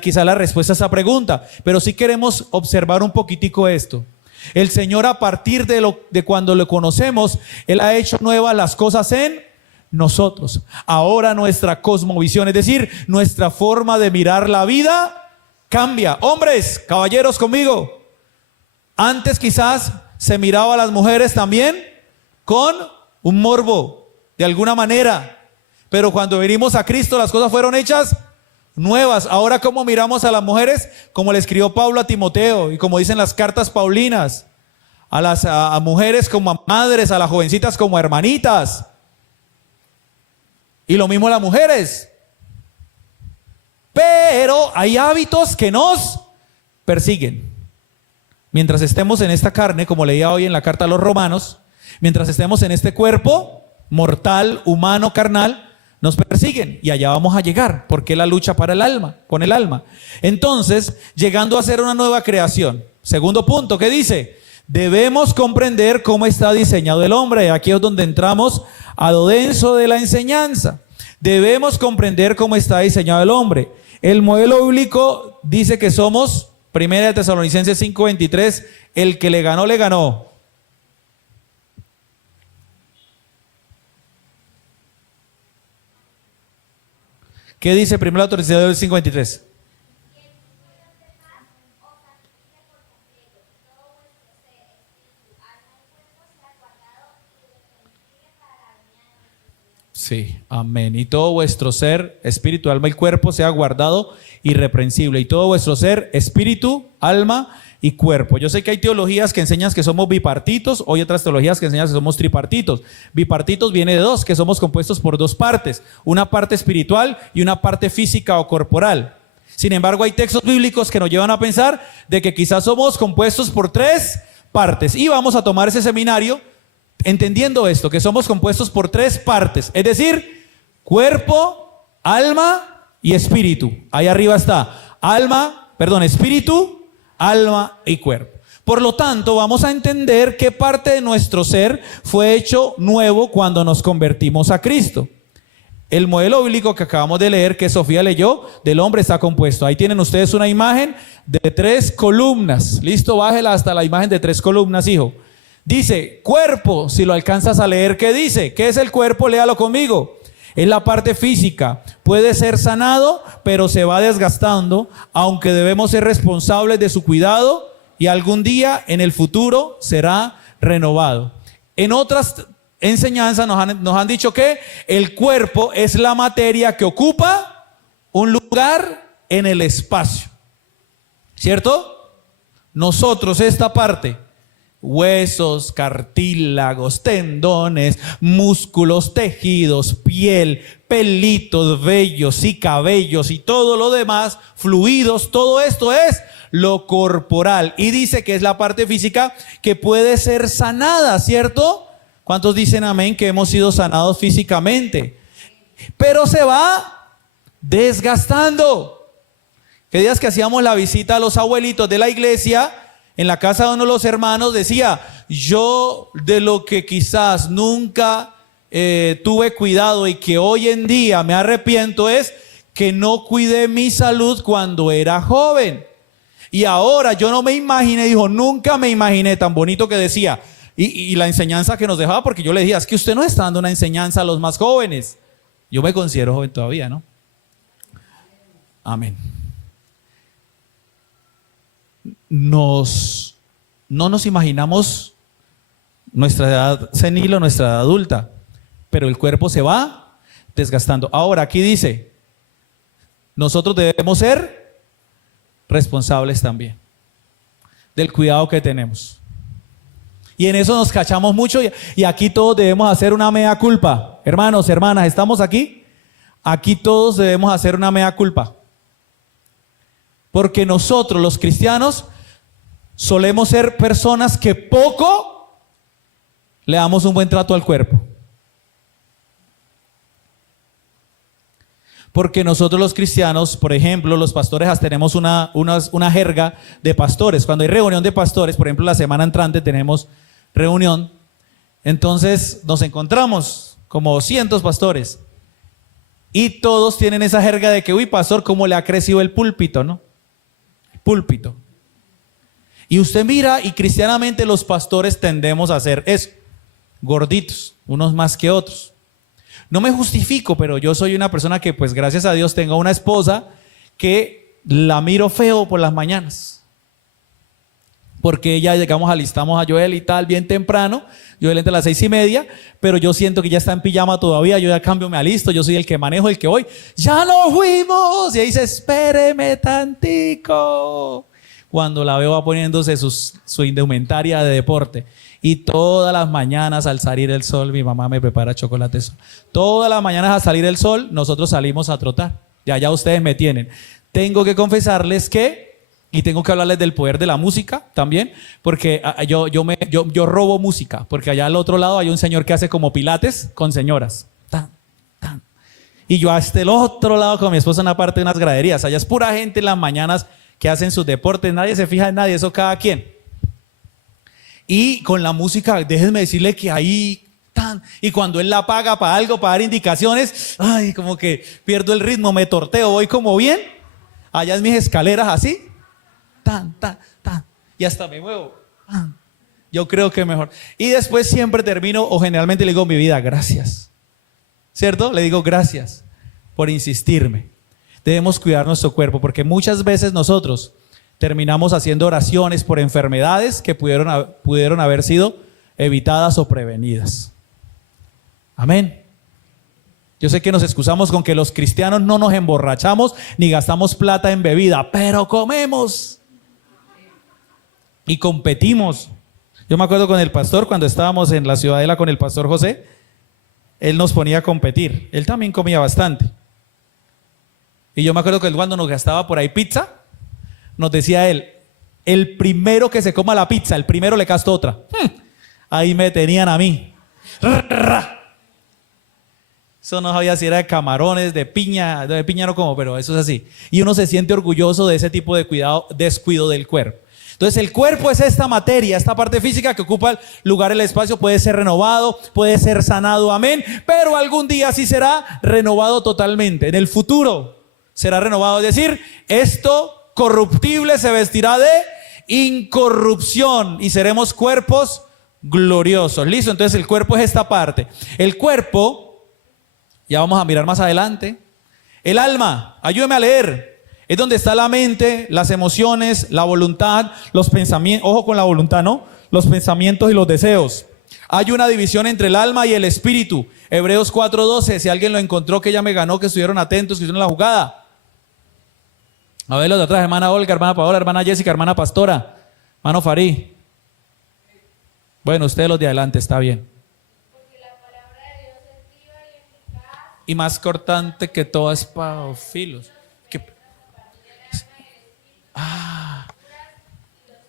quizá la respuesta a esa pregunta, pero sí queremos observar un poquitico esto. El Señor, a partir de cuando lo conocemos, Él ha hecho nuevas las cosas en nosotros. Ahora nuestra cosmovisión, es decir, nuestra forma de mirar la vida cambia. Hombres, caballeros conmigo. Antes quizás se miraba a las mujeres también con un morbo, de alguna manera. Pero cuando venimos a Cristo, las cosas fueron hechas nuevas. Ahora, ¿cómo miramos a las mujeres? Como le escribió Pablo a Timoteo y como dicen las cartas paulinas, a las mujeres como a madres, a las jovencitas como a hermanitas. Y lo mismo las mujeres. Pero hay hábitos que nos persiguen. Mientras estemos en esta carne, como leía hoy en la carta a los Romanos, mientras estemos en este cuerpo mortal, humano, carnal, nos persiguen y allá vamos a llegar, porque la lucha para el alma, con el alma. Entonces, llegando a ser una nueva creación. Segundo punto, ¿qué dice? Debemos comprender cómo está diseñado el hombre. Aquí es donde entramos a lo denso de la enseñanza. Debemos comprender cómo está diseñado el hombre. El modelo bíblico dice que somos, 1 Tesalonicenses 5:23, el que le ganó, le ganó. ¿Qué dice 1 Tesalonicenses 5:23? Sí, amén. Y todo vuestro ser, espíritu, alma y cuerpo sea guardado irreprensible. Y todo vuestro ser, espíritu, alma y cuerpo. Yo sé que hay teologías que enseñan que somos bipartitos, hay otras teologías que enseñan que somos tripartitos. Bipartitos viene de dos, que somos compuestos por dos partes, una parte espiritual y una parte física o corporal. Sin embargo, hay textos bíblicos que nos llevan a pensar de que quizás somos compuestos por tres partes. Y vamos a tomar ese seminario entendiendo esto, que somos compuestos por tres partes, es decir, cuerpo, alma y espíritu. Ahí arriba está espíritu, alma y cuerpo. Por lo tanto, vamos a entender qué parte de nuestro ser fue hecho nuevo cuando nos convertimos a Cristo. El modelo bíblico que acabamos de leer, que Sofía leyó, del hombre está compuesto. Ahí tienen ustedes una imagen de 3 columnas. Listo, bájela hasta la imagen de 3 columnas, hijo. Dice, cuerpo, si lo alcanzas a leer, ¿qué dice? ¿Qué es el cuerpo? Léalo conmigo. Es la parte física. Puede ser sanado, pero se va desgastando, aunque debemos ser responsables de su cuidado y algún día en el futuro será renovado. En otras enseñanzas nos han dicho que el cuerpo es la materia que ocupa un lugar en el espacio. ¿Cierto? Nosotros, esta parte, huesos, cartílagos, tendones, músculos, tejidos, piel, pelitos, vellos y cabellos y todo lo demás, fluidos, todo esto es lo corporal. Y dice que es la parte física que puede ser sanada, ¿cierto? ¿Cuántos dicen amén que hemos sido sanados físicamente? Pero se va desgastando. Que días que hacíamos la visita a los abuelitos de la iglesia, en la casa de uno de los hermanos decía, yo de lo que quizás nunca tuve cuidado y que hoy en día me arrepiento es que no cuidé mi salud cuando era joven. Y ahora yo no me imaginé, dijo, nunca me imaginé, tan bonito que decía. Y la enseñanza que nos dejaba, porque yo le decía, es que usted no está dando una enseñanza a los más jóvenes. Yo me considero joven todavía, ¿no? Amén. No nos imaginamos nuestra edad senil o nuestra edad adulta, pero el cuerpo se va desgastando. Ahora, aquí dice, nosotros debemos ser responsables también del cuidado que tenemos. Y en eso nos cachamos mucho y aquí todos debemos hacer una mea culpa. Hermanos, hermanas, ¿estamos aquí? Aquí todos debemos hacer una mea culpa. Porque nosotros los cristianos solemos ser personas que poco le damos un buen trato al cuerpo. Porque nosotros los cristianos, por ejemplo, los pastores tenemos una jerga de pastores. Cuando hay reunión de pastores, por ejemplo, la semana entrante tenemos reunión, entonces nos encontramos como 200 pastores y todos tienen esa jerga de que, uy, pastor, cómo le ha crecido el púlpito, ¿no? El púlpito. Y usted mira, y cristianamente los pastores tendemos a hacer eso, gorditos, unos más que otros. No me justifico, pero yo soy una persona que, pues gracias a Dios, tengo una esposa que la miro feo por las mañanas. Porque ella, llegamos, alistamos a Joel y tal, bien temprano. Joel entra a las 6:30, pero yo siento que ya está en pijama todavía. Yo ya cambio, me alisto, yo soy el que manejo, el que voy. ¡Ya nos fuimos! Y ahí dice, espéreme tantico. Cuando la veo va poniéndose su indumentaria de deporte. Y todas las mañanas al salir el sol, mi mamá me prepara chocolates. Todas las mañanas al salir el sol, nosotros salimos a trotar. Ya ustedes me tienen. Tengo que confesarles que, y tengo que hablarles del poder de la música también, porque yo robo música, porque allá al otro lado hay un señor que hace como pilates con señoras. Tan, tan. Y yo hasta el otro lado con mi esposa en una parte de unas graderías. Allá es pura gente en las mañanas que hacen sus deportes, nadie se fija en nadie, eso cada quien. Y con la música, déjenme decirle que ahí, y cuando él la paga para algo, para dar indicaciones, ay, como que pierdo el ritmo, me torteo, voy como bien, allá en mis escaleras así, y hasta me muevo. Yo creo que mejor. Y después siempre termino, o generalmente le digo, mi vida, gracias. ¿Cierto? Le digo gracias por insistirme. Debemos cuidar nuestro cuerpo, porque muchas veces nosotros terminamos haciendo oraciones por enfermedades que pudieron haber sido evitadas o prevenidas. Amén. Yo sé que nos excusamos con que los cristianos no nos emborrachamos ni gastamos plata en bebida, pero comemos y competimos. Yo me acuerdo con el pastor, cuando estábamos en la Ciudadela con el pastor José, él nos ponía a competir. Él también comía bastante. Y yo me acuerdo que cuando nos gastaba por ahí pizza, nos decía él, el primero que se coma la pizza, el primero le casto otra. Ahí me tenían a mí. Eso no sabía si era de camarones, de piña no como, pero eso es así. Y uno se siente orgulloso de ese tipo de descuido del cuerpo. Entonces el cuerpo es esta materia, esta parte física que ocupa el lugar en el espacio, puede ser renovado, puede ser sanado, amén, pero algún día sí será renovado totalmente. En el futuro será renovado, es decir, esto corruptible se vestirá de incorrupción y seremos cuerpos gloriosos. ¿Listo? Entonces el cuerpo es esta parte. El cuerpo, ya vamos a mirar más adelante. El alma, ayúdeme a leer. Es donde está la mente, las emociones, la voluntad, los pensamientos. Ojo con la voluntad, ¿no? Los pensamientos y los deseos. Hay una división entre el alma y el espíritu. Hebreos 4:12. Si alguien lo encontró, que ya me ganó, que estuvieron atentos, que hicieron la jugada. A ver los de atrás, hermana Olga, hermana Paola, hermana Jessica, hermana Pastora, hermano Farí. Bueno, ustedes los de adelante, está bien. Porque la palabra de Dios es viva y eficaz. Y más cortante que toda espada o filos.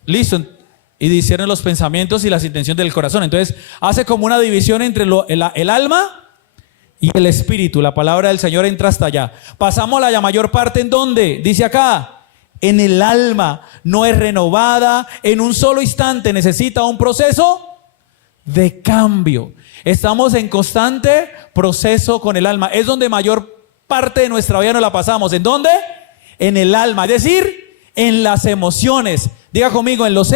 Listo. Y discierne los pensamientos y las intenciones del corazón. Entonces, hace como una división entre el alma y el espíritu. La palabra del Señor entra hasta allá. Pasamos a la mayor parte, ¿en dónde? Dice acá, en el alma. No es renovada en un solo instante, necesita un proceso de cambio. Estamos en constante proceso con el alma. Es donde mayor parte de nuestra vida nos la pasamos. ¿En dónde? En el alma, es decir, en las emociones. Diga conmigo, en los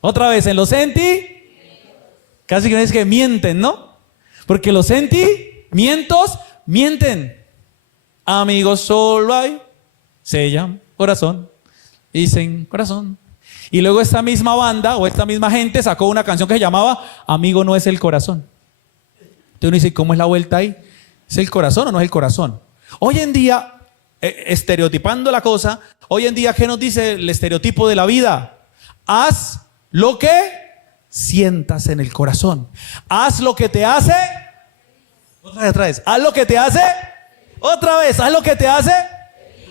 otra vez, en los casi que es que mienten, ¿no? Porque los sentimientos mienten. Amigos solo hay, se llama corazón, dicen corazón. Y luego esta misma banda o esta misma gente sacó una canción que se llamaba Amigo no es el corazón. Entonces uno dice, ¿cómo es la vuelta ahí? ¿Es el corazón o no es el corazón? Hoy en día, estereotipando la cosa, hoy en día, ¿qué nos dice el estereotipo de la vida? Haz lo que sientas en el corazón. Haz lo que te hace. Otra vez. Haz lo que te hace. Otra vez. Haz lo que te hace.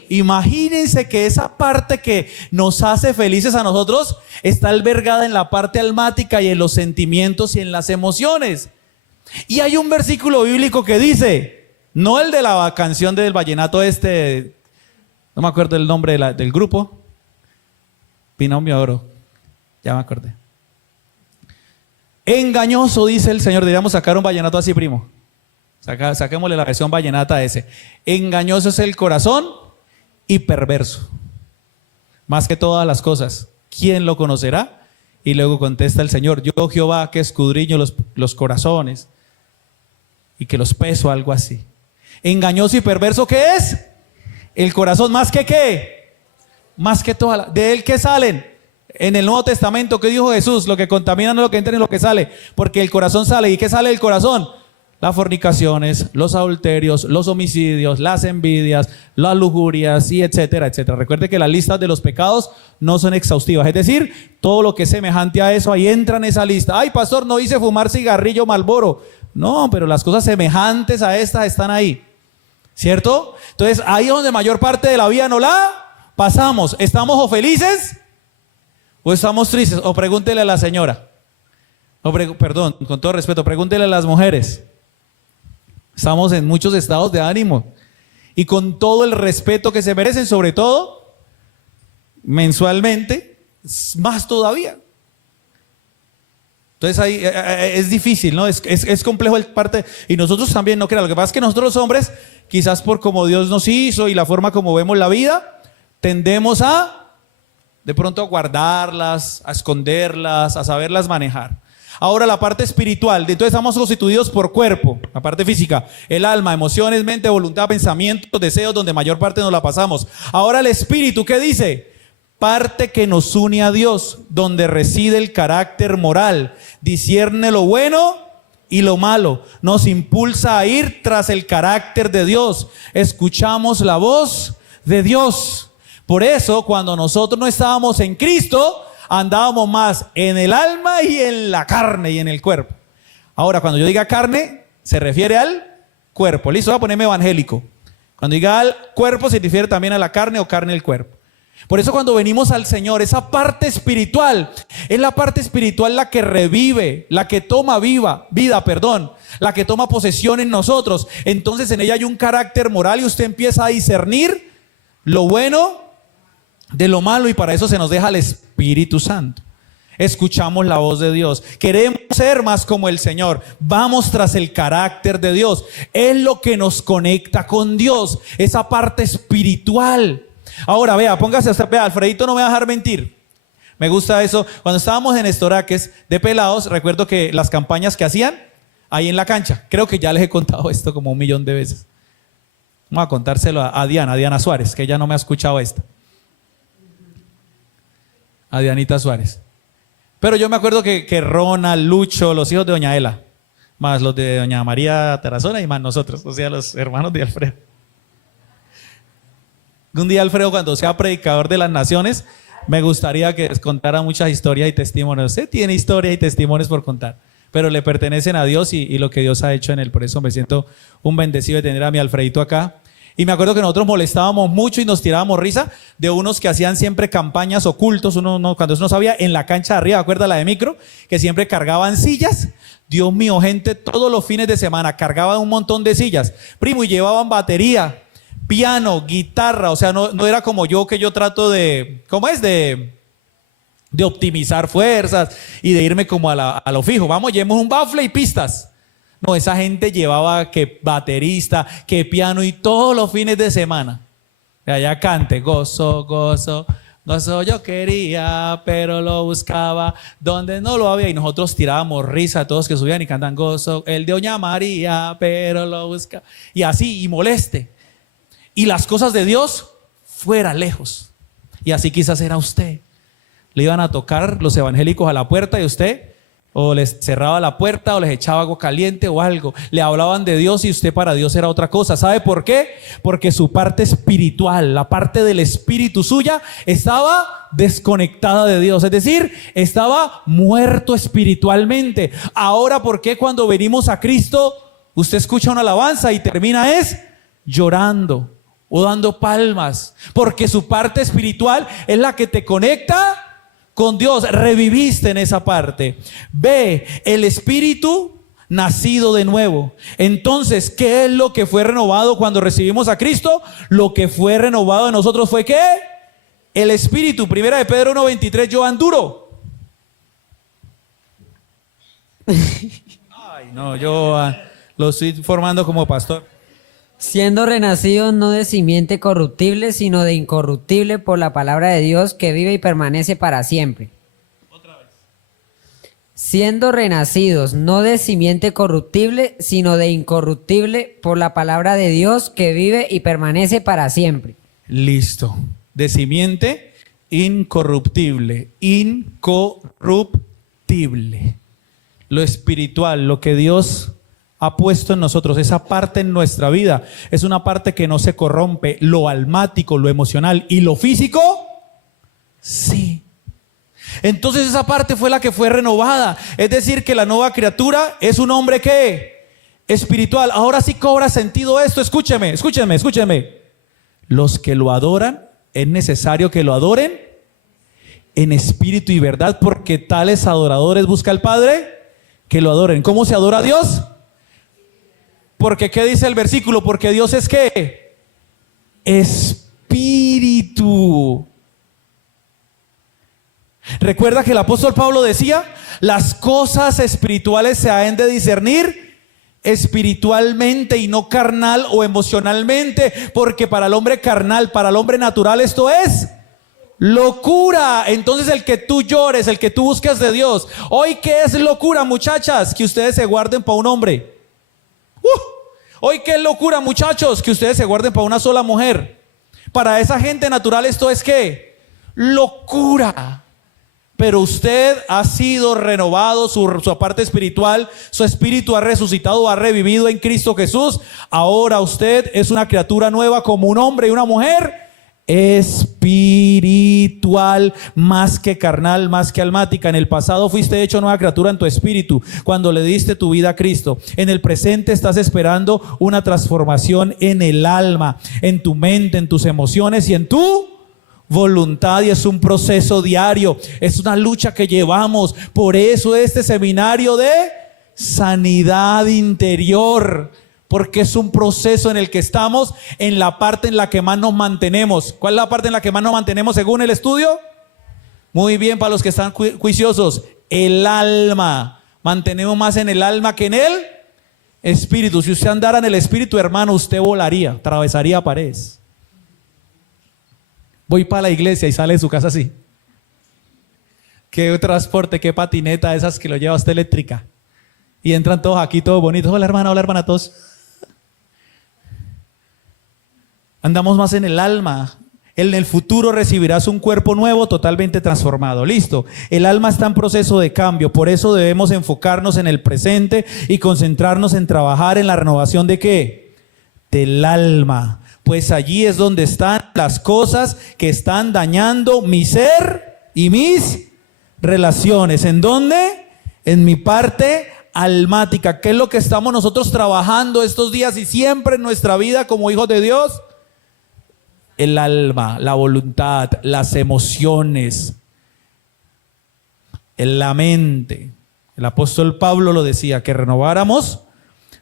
Imagínense que esa parte que nos hace felices a nosotros está albergada en la parte almática y en los sentimientos y en las emociones. Y hay un versículo bíblico que dice, no el de la canción del vallenato no me acuerdo el nombre del grupo, Binomio Oro, ya me acordé. Engañoso, dice el Señor. Deberíamos sacar un vallenato así, primo. Saquémosle la versión vallenata a ese. Engañoso es el corazón y perverso, más que todas las cosas. ¿Quién lo conocerá? Y luego contesta el Señor, yo Jehová que escudriño los corazones y que los peso, algo así. Engañoso y perverso, ¿qué es? El corazón, más que ¿qué? Más que todas. ¿De él qué salen? En el Nuevo Testamento, ¿qué dijo Jesús? Lo que contamina no es lo que entra, ni lo que sale, porque el corazón sale. ¿Y qué sale del corazón? Las fornicaciones, los adulterios, los homicidios, las envidias, las lujurias, y etcétera, etcétera. Recuerde que las listas de los pecados no son exhaustivas. Es decir, todo lo que es semejante a eso, ahí entra en esa lista. Ay, pastor, no hice fumar cigarrillo Marlboro. No, pero las cosas semejantes a estas están ahí. ¿Cierto? Entonces, ahí es donde mayor parte de la vida no la pasamos. ¿Estamos o felices o estamos tristes? O pregúntele a la señora. Perdón, con todo respeto, pregúntele a las mujeres. Estamos en muchos estados de ánimo y con todo el respeto que se merecen, sobre todo mensualmente, más todavía. Entonces ahí es difícil, ¿no? Es complejo el parte, y nosotros también, no crean. Lo que pasa es que nosotros los hombres, quizás por como Dios nos hizo y la forma como vemos la vida, tendemos de pronto a guardarlas, a esconderlas, a saberlas manejar. Ahora la parte espiritual, entonces estamos constituidos por cuerpo, la parte física, el alma, emociones, mente, voluntad, pensamientos, deseos, donde mayor parte nos la pasamos. Ahora el espíritu, ¿qué dice? Parte que nos une a Dios, donde reside el carácter moral, discierne lo bueno y lo malo, nos impulsa a ir tras el carácter de Dios, escuchamos la voz de Dios. Por eso, cuando nosotros no estábamos en Cristo, andábamos más en el alma y en la carne y en el cuerpo. Ahora, cuando yo diga carne, se refiere al cuerpo. Listo, voy a ponerme evangélico. Cuando diga al cuerpo, se refiere también a la carne o carne del cuerpo. Por eso cuando venimos al Señor, esa parte espiritual, es la parte espiritual la que revive, la que toma vida, la que toma posesión en nosotros. Entonces en ella hay un carácter moral y usted empieza a discernir lo bueno de lo malo, y para eso se nos deja el Espíritu Santo. Escuchamos la voz de Dios, queremos ser más como el Señor, vamos tras el carácter de Dios. Es lo que nos conecta con Dios, esa parte espiritual. Ahora vea, Alfredito no me va a dejar mentir. Me gusta eso. Cuando estábamos en Estoraques de pelados, recuerdo que las campañas que hacían ahí en la cancha, creo que ya les he contado esto como 1.000.000 de veces. Vamos a contárselo a Diana Suárez, que ella no me ha escuchado esta. A Dianita Suárez. Pero yo me acuerdo que Ronald, Lucho, los hijos de doña Ela, más los de doña María Tarazona y más nosotros, o sea, los hermanos de Alfredo. Un día Alfredo, cuando sea predicador de las naciones, me gustaría que contara muchas historias y testimonios. Usted tiene historias y testimonios por contar, pero le pertenecen a Dios y lo que Dios ha hecho en él. Por eso me siento un bendecido de tener a mi Alfredito acá. Y me acuerdo que nosotros molestábamos mucho y nos tirábamos risa de unos que hacían siempre campañas ocultos, cuando eso no sabía, en la cancha de arriba, ¿acuerda la de micro? Que siempre cargaban sillas. Dios mío, gente, todos los fines de semana cargaban un montón de sillas, primo, y llevaban batería, piano, guitarra. O sea, no era como yo, que yo trato de, ¿cómo es? De de optimizar fuerzas y de irme como a lo fijo. Vamos, llevemos un bafle y pistas. No, esa gente llevaba que baterista, que piano y todos los fines de semana. De allá cante, gozo, gozo, gozo yo quería, pero lo buscaba donde no lo había. Y nosotros tirábamos risa a todos que subían y cantan gozo, el de Doña María, pero lo buscaba. Y así, y moleste. Y las cosas de Dios fuera lejos. Y así quizás era usted. Le iban a tocar los evangélicos a la puerta y usted o les cerraba la puerta o les echaba agua caliente o algo. Le hablaban de Dios y usted para Dios era otra cosa. ¿Sabe por qué? Porque su parte espiritual, la parte del espíritu suya, estaba desconectada de Dios. Es decir, estaba muerto espiritualmente. Ahora, ¿por qué cuando venimos a Cristo usted escucha una alabanza y termina llorando o dando palmas? Porque su parte espiritual es la que te conecta con Dios, reviviste en esa parte. Ve, el espíritu nacido de nuevo. Entonces, ¿qué es lo que fue renovado cuando recibimos a Cristo? Lo que fue renovado en nosotros fue ¿qué? El espíritu. Primera de Pedro 1:23, Joan Duro. Ay, no, yo lo estoy formando como pastor. Siendo renacidos no de simiente corruptible, sino de incorruptible por la palabra de Dios que vive y permanece para siempre. Otra vez. Siendo renacidos no de simiente corruptible, sino de incorruptible por la palabra de Dios que vive y permanece para siempre. Listo. De simiente incorruptible. Incorruptible. Lo espiritual, lo que Dios ha puesto en nosotros, esa parte en nuestra vida, es una parte que no se corrompe. Lo almático, lo emocional y lo físico, sí. Entonces esa parte fue la que fue renovada. Es decir, que la nueva criatura es un hombre que espiritual. Ahora sí cobra sentido esto. Escúcheme. Los que lo adoran, es necesario que lo adoren en espíritu y verdad, porque tales adoradores busca el Padre que lo adoren. ¿Cómo se adora a Dios? Porque ¿qué dice el versículo? Porque Dios es ¿qué? Espíritu. Recuerda que el apóstol Pablo decía, las cosas espirituales se han de discernir espiritualmente y no carnal o emocionalmente, porque para el hombre carnal, para el hombre natural esto es locura. Entonces el que tú llores, el que tú busques de Dios, hoy ¿qué es locura, muchachas? Que ustedes se guarden para un hombre. Hoy qué locura, muchachos, que ustedes se guarden para una sola mujer. Para esa gente natural esto es ¿qué? Locura. Pero usted ha sido renovado, su parte espiritual, su espíritu ha resucitado, ha revivido en Cristo Jesús. Ahora usted es una criatura nueva como un hombre y una mujer espiritual, más que carnal, más que almática. En el pasado fuiste hecho nueva criatura en tu espíritu cuando le diste tu vida a Cristo. En el presente estás esperando una transformación en el alma, en tu mente, en tus emociones y en tu voluntad, y es un proceso diario, es una lucha que llevamos. Por eso este seminario de sanidad interior, porque es un proceso en el que estamos en la parte en la que más nos mantenemos. ¿Cuál es la parte en la que más nos mantenemos según el estudio? Muy bien, para los que están juiciosos, el alma. Mantenemos más en el alma que en el espíritu. Si usted andara en el espíritu, hermano, usted volaría, atravesaría paredes. Voy para la iglesia y sale de su casa así. Qué transporte, qué patineta, esas que lo lleva usted eléctrica. Y entran todos aquí, todos bonitos. Hola hermana, todos. Andamos más en el alma. En el futuro recibirás un cuerpo nuevo, totalmente transformado. Listo. El alma está en proceso de cambio. Por eso debemos enfocarnos en el presente y concentrarnos en trabajar en la renovación ¿de qué? Del alma. Pues allí es donde están las cosas que están dañando mi ser y mis relaciones. ¿En dónde? En mi parte almática. ¿Qué es lo que estamos nosotros trabajando estos días y siempre en nuestra vida como hijos de Dios? El alma, la voluntad, las emociones, la mente. El apóstol Pablo lo decía, que renováramos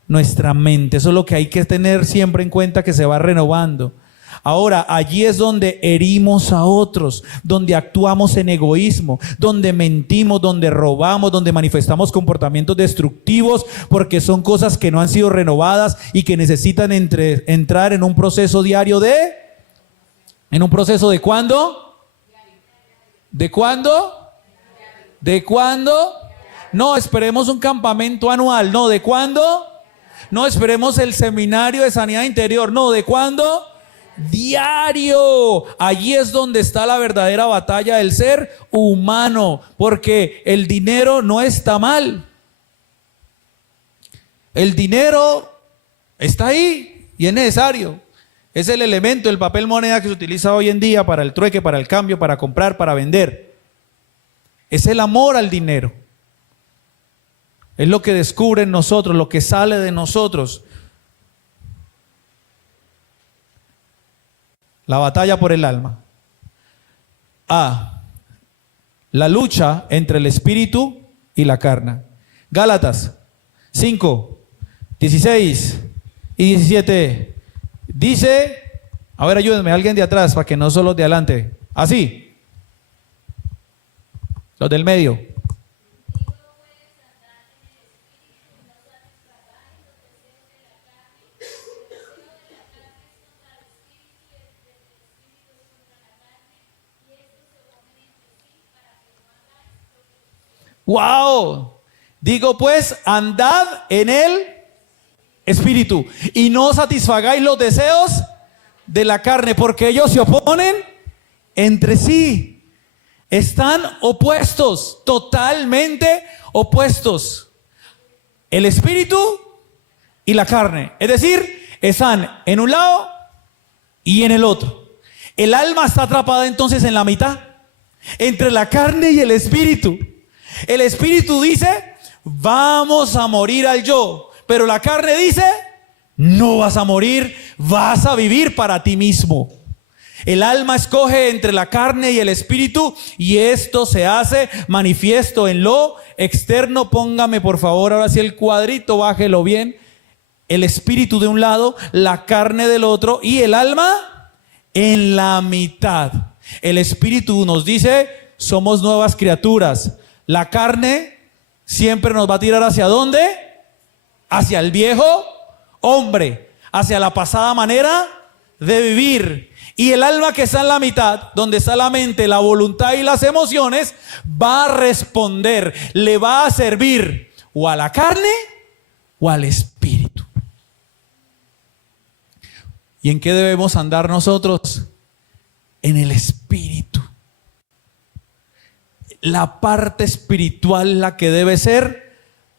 nuestra mente. Eso es lo que hay que tener siempre en cuenta, que se va renovando. Ahora, allí es donde herimos a otros, donde actuamos en egoísmo, donde mentimos, donde robamos, donde manifestamos comportamientos destructivos, porque son cosas que no han sido renovadas y que necesitan entrar en un proceso diario ¿en un proceso de cuándo? ¿De cuándo? ¿De cuándo? No esperemos un campamento anual, no, ¿de cuándo? No esperemos el seminario de sanidad interior, no, ¿de cuándo? Diario. Allí es donde está la verdadera batalla del ser humano, porque el dinero no está mal. El dinero está ahí y es necesario. Es el elemento, el papel moneda que se utiliza hoy en día para el trueque, para el cambio, para comprar, para vender. Es el amor al dinero. Es lo que descubre en nosotros, lo que sale de nosotros. La batalla por el alma. La lucha entre el espíritu y la carne. Gálatas 5, 16 y 17. Dice, a ver, ayúdenme, alguien de atrás, para que no solo los de adelante. Así. Los del medio. ¡Wow! Digo pues, andad en el espíritu y no satisfagáis los deseos de la carne, porque ellos se oponen entre sí. Están opuestos, totalmente opuestos. El espíritu y la carne. Es decir, están en un lado y en el otro. El alma está atrapada entonces en la mitad, entre la carne y el espíritu. El espíritu dice, vamos a morir al yo. Pero la carne dice, no vas a morir, vas a vivir para ti mismo. El alma escoge entre la carne y el espíritu y esto se hace manifiesto en lo externo. Póngame por favor ahora sí el cuadrito, bájelo bien. El espíritu de un lado, la carne del otro y el alma en la mitad. El espíritu nos dice, somos nuevas criaturas. La carne siempre nos va a tirar ¿hacia dónde? Hacia el viejo hombre, hacia la pasada manera de vivir. Y el alma que está en la mitad, donde está la mente, la voluntad y las emociones, va a responder, le va a servir o a la carne o al espíritu. ¿Y en qué debemos andar nosotros? En el espíritu. La parte espiritual, la que debe ser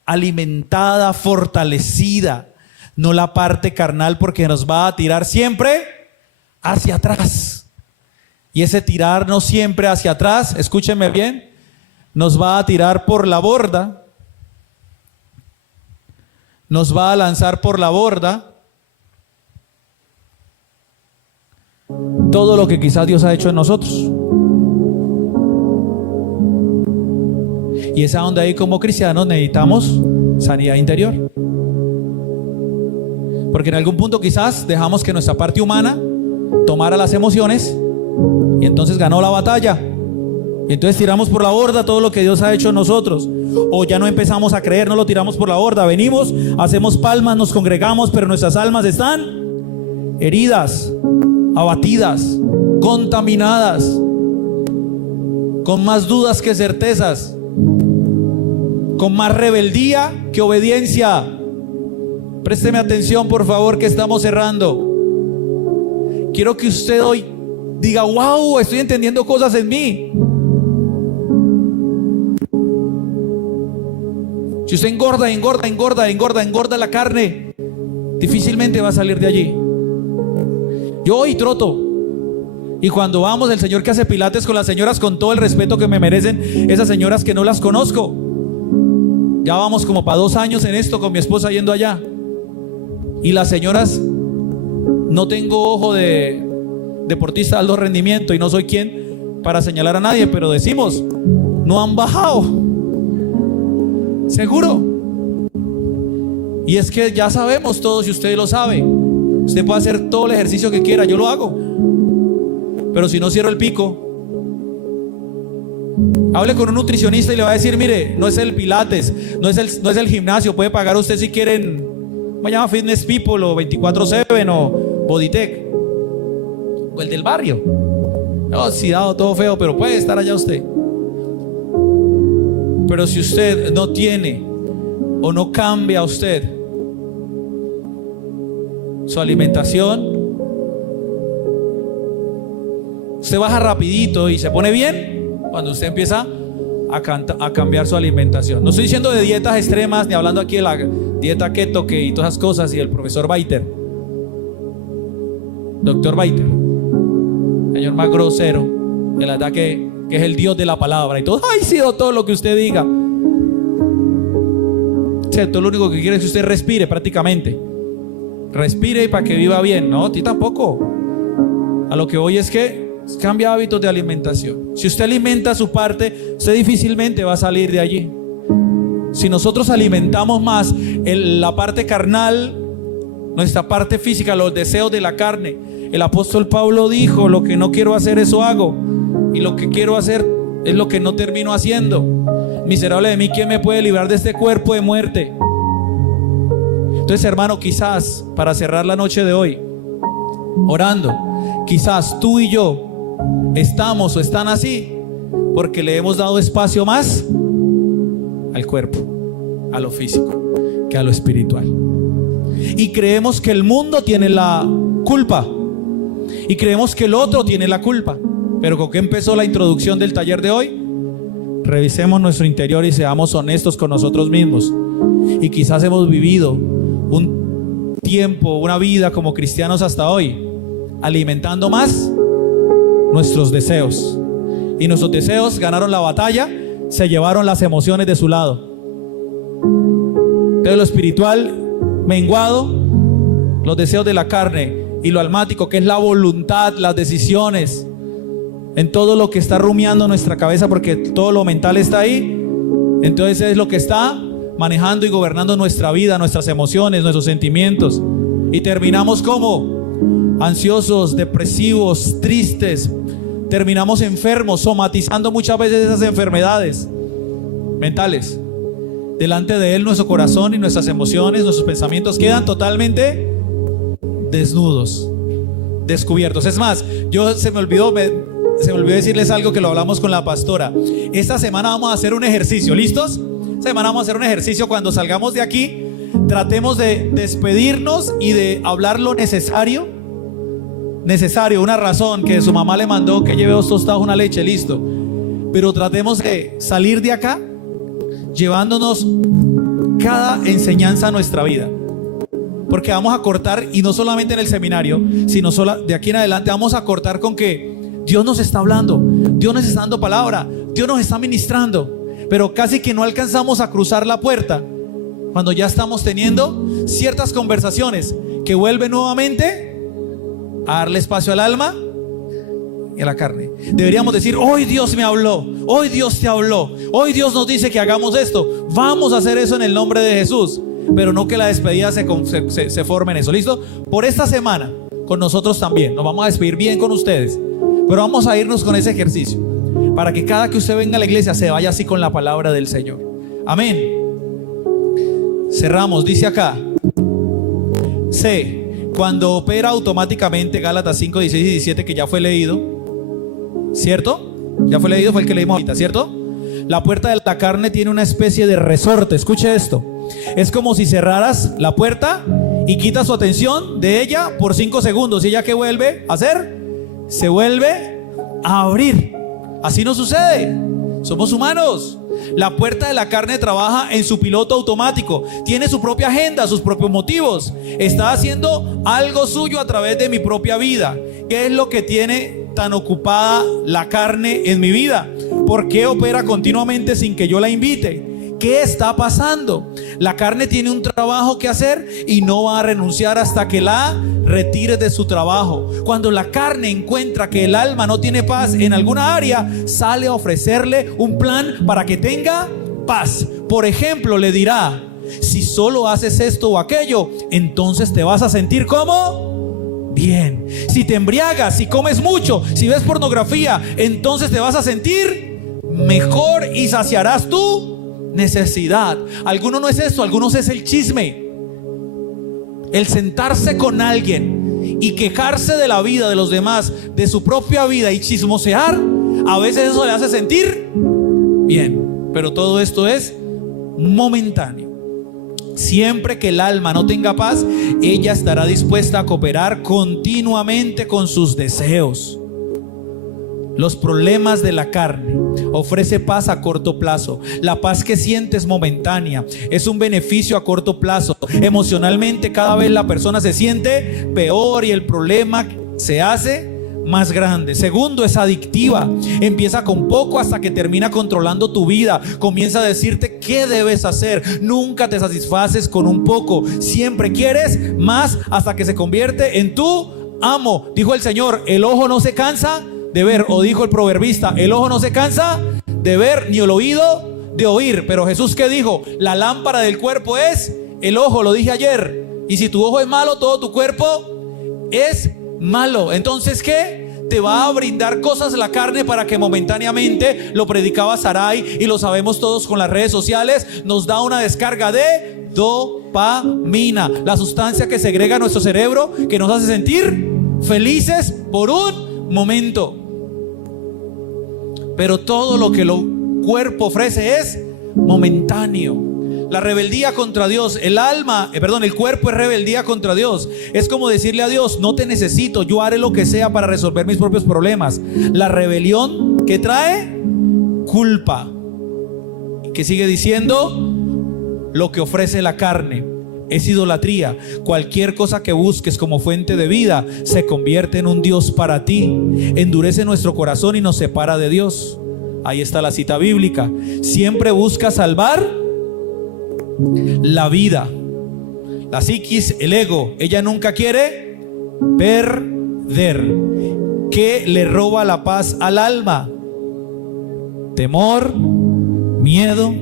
alimentada, fortalecida, no la parte carnal, porque nos va a tirar siempre hacia atrás. Y ese tirarnos siempre hacia atrás, escúchenme bien, nos va a tirar por la borda, nos va a lanzar por la borda todo lo que quizás Dios ha hecho en nosotros. Y es a donde ahí como cristianos necesitamos sanidad interior. Porque en algún punto quizás dejamos que nuestra parte humana tomara las emociones y entonces ganó la batalla. Y entonces tiramos por la borda todo lo que Dios ha hecho en nosotros. O ya no empezamos a creer, no lo tiramos por la borda. Venimos, hacemos palmas, nos congregamos, pero nuestras almas están heridas, abatidas, contaminadas, con más dudas que certezas, con más rebeldía que obediencia. Présteme atención, por favor, que estamos cerrando. Quiero que usted hoy diga, wow, estoy entendiendo cosas en mí. Si usted engorda la carne, difícilmente va a salir de allí. Yo hoy troto. Y cuando vamos, el señor que hace pilates con las señoras, con todo el respeto que me merecen, esas señoras que no las conozco. Ya vamos como para 2 años en esto con mi esposa yendo allá. Y las señoras, no tengo ojo de deportista de alto rendimiento y no soy quien para señalar a nadie, pero decimos, no han bajado. Seguro. Y es que ya sabemos todos, y usted lo sabe, Usted puede hacer todo el ejercicio que quiera, yo lo hago. Pero si no cierro el pico, hable con un nutricionista y le va a decir, mire, no es el pilates, no es el gimnasio, puede pagar usted si quieren, me llama Fitness People o 24/7 o Bodytech o el del barrio. No, si dado todo feo, pero puede estar allá usted. Pero si usted no tiene o no cambia usted su alimentación, usted baja rapidito y se pone bien cuando usted empieza a cambiar su alimentación. No estoy diciendo de dietas extremas, ni hablando aquí de la dieta keto y todas esas cosas, y el profesor Baiter, doctor Baiter, señor más grosero, de la verdad que es el Dios de la palabra, y todo, ay, sí, todo lo que usted diga. Todo lo único que quiere es que usted respire prácticamente. Respire para que viva bien. No, a ti tampoco. A lo que voy es que cambia hábitos de alimentación. Si usted alimenta su parte, usted difícilmente va a salir de allí. Si nosotros alimentamos más la parte carnal, nuestra parte física, los deseos de la carne, el apóstol Pablo dijo, lo que no quiero hacer eso hago, y lo que quiero hacer es lo que no termino haciendo. Miserable de mí, ¿quién me puede librar de este cuerpo de muerte? Entonces, hermano, quizás para cerrar la noche de hoy orando, quizás tú y yo estamos o están así porque le hemos dado espacio más al cuerpo, a lo físico, que a lo espiritual. Y creemos que el mundo tiene la culpa y creemos que el otro tiene la culpa. Pero ¿con qué empezó la introducción del taller de hoy? Revisemos nuestro interior y seamos honestos con nosotros mismos. Y quizás hemos vivido un tiempo, una vida como cristianos hasta hoy, alimentando más nuestros deseos. Y nuestros deseos ganaron la batalla, se llevaron las emociones de su lado. Entonces lo espiritual menguado, los deseos de la carne, y lo almático, que es la voluntad, las decisiones, en todo lo que está rumiando nuestra cabeza, porque todo lo mental está ahí. Entonces es lo que está manejando y gobernando nuestra vida, nuestras emociones, nuestros sentimientos. Y terminamos como ansiosos, depresivos, tristes. Terminamos enfermos, somatizando muchas veces esas enfermedades mentales. Delante de Él nuestro corazón y nuestras emociones, nuestros pensamientos quedan totalmente desnudos, descubiertos. Es más, se me olvidó decirles algo que lo hablamos con la pastora. Esta semana vamos a hacer un ejercicio, ¿listos? Esta semana vamos a hacer un ejercicio. Cuando salgamos de aquí, tratemos de despedirnos y de hablar lo necesario, una razón que su mamá le mandó que lleve 2 tostados, una leche, listo. Pero tratemos de salir de acá llevándonos cada enseñanza a nuestra vida, porque vamos a cortar, y no solamente en el seminario, sino de aquí en adelante vamos a cortar con que Dios nos está hablando, Dios nos está dando palabra, Dios nos está ministrando, pero casi que no alcanzamos a cruzar la puerta cuando ya estamos teniendo ciertas conversaciones que vuelven nuevamente a darle espacio al alma y a la carne. Deberíamos decir, hoy Dios me habló, hoy Dios te habló, hoy Dios nos dice que hagamos esto, vamos a hacer eso en el nombre de Jesús. Pero no que la despedida se forme en eso, ¿listo? Por esta semana, con nosotros también, nos vamos a despedir bien con ustedes, pero vamos a irnos con ese ejercicio, para que cada que usted venga a la iglesia se vaya así con la palabra del Señor. Amén. Cerramos, dice acá, C, cuando opera automáticamente, Gálatas 5, 16 y 17, que ya fue leído, ¿cierto? Ya fue leído, fue el que leímos ahorita, ¿cierto? La puerta de la carne tiene una especie de resorte. Escuche esto. Es como si cerraras la puerta y quitas su atención de ella por 5 segundos. ¿Y ella qué vuelve a hacer? Se vuelve a abrir. Así no sucede. Somos humanos. La puerta de la carne trabaja en su piloto automático. Tiene su propia agenda, sus propios motivos. Está haciendo algo suyo a través de mi propia vida. ¿Qué es lo que tiene tan ocupada la carne en mi vida? ¿Por qué opera continuamente sin que yo la invite? ¿Qué está pasando? La carne tiene un trabajo que hacer y no va a renunciar hasta que la retire de su trabajo. Cuando la carne encuentra que el alma no tiene paz en alguna área, sale a ofrecerle un plan para que tenga paz. Por ejemplo, le dirá: si solo haces esto o aquello, entonces te vas a sentir como bien. Si te embriagas, si comes mucho, si ves pornografía, entonces te vas a sentir mejor y saciarás tu necesidad. Alguno no es esto, algunos es el chisme. El sentarse con alguien y quejarse de la vida de los demás, de su propia vida y chismosear, a veces eso le hace sentir bien, pero todo esto es momentáneo. Siempre que el alma no tenga paz, ella estará dispuesta a cooperar continuamente con sus deseos. Los problemas de la carne ofrece paz a corto plazo. La paz que sientes momentánea es un beneficio a corto plazo. Emocionalmente cada vez la persona se siente peor y el problema se hace más grande. Segundo, es adictiva. Empieza con poco hasta que termina controlando tu vida. Comienza a decirte qué debes hacer. Nunca te satisfaces con un poco. Siempre quieres más hasta que se convierte en tu amo. Dijo el Señor, el ojo no se cansa de ver, o dijo el proverbista, el ojo no se cansa de ver, ni el oído de oír. Pero Jesús, ¿qué dijo? La lámpara del cuerpo es el ojo, lo dije ayer. Y si tu ojo es malo, todo tu cuerpo es malo. Entonces, ¿qué? Te va a brindar cosas la carne para que momentáneamente, lo predicaba Sarai y lo sabemos todos con las redes sociales, nos da una descarga de dopamina, la sustancia que segrega nuestro cerebro, que nos hace sentir felices por un momento. Pero todo lo que el cuerpo ofrece es momentáneo. La rebeldía contra Dios, el cuerpo es rebeldía contra Dios. Es como decirle a Dios, no te necesito, yo haré lo que sea para resolver mis propios problemas. La rebelión, ¿qué trae? Culpa. Que sigue diciendo, lo que ofrece la carne es idolatría. Cualquier cosa que busques como fuente de vida se convierte en un Dios para ti. Endurece nuestro corazón y nos separa de Dios. Ahí está la cita bíblica. Siempre busca salvar la vida. La psiquis, el ego, ella nunca quiere perder. ¿Qué le roba la paz al alma? Temor, miedo,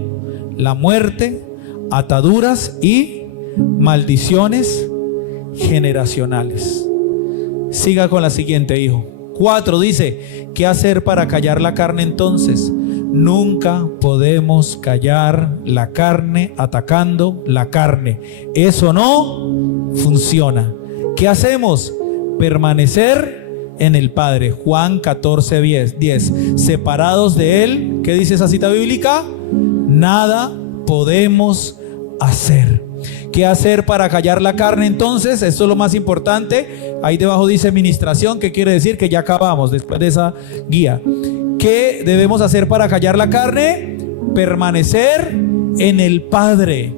la muerte, ataduras y maldiciones generacionales. Siga con la siguiente, hijo. 4 dice, ¿qué hacer para callar la carne entonces? Nunca podemos callar la carne atacando la carne. Eso no funciona. ¿Qué hacemos? Permanecer en el Padre. Juan 14:10. Separados de Él, ¿qué dice esa cita bíblica? Nada podemos hacer. ¿Qué hacer para callar la carne entonces? Esto es lo más importante. Ahí debajo dice administración, que quiere decir que ya acabamos después de esa guía. ¿Qué debemos hacer para callar la carne? Permanecer en el Padre.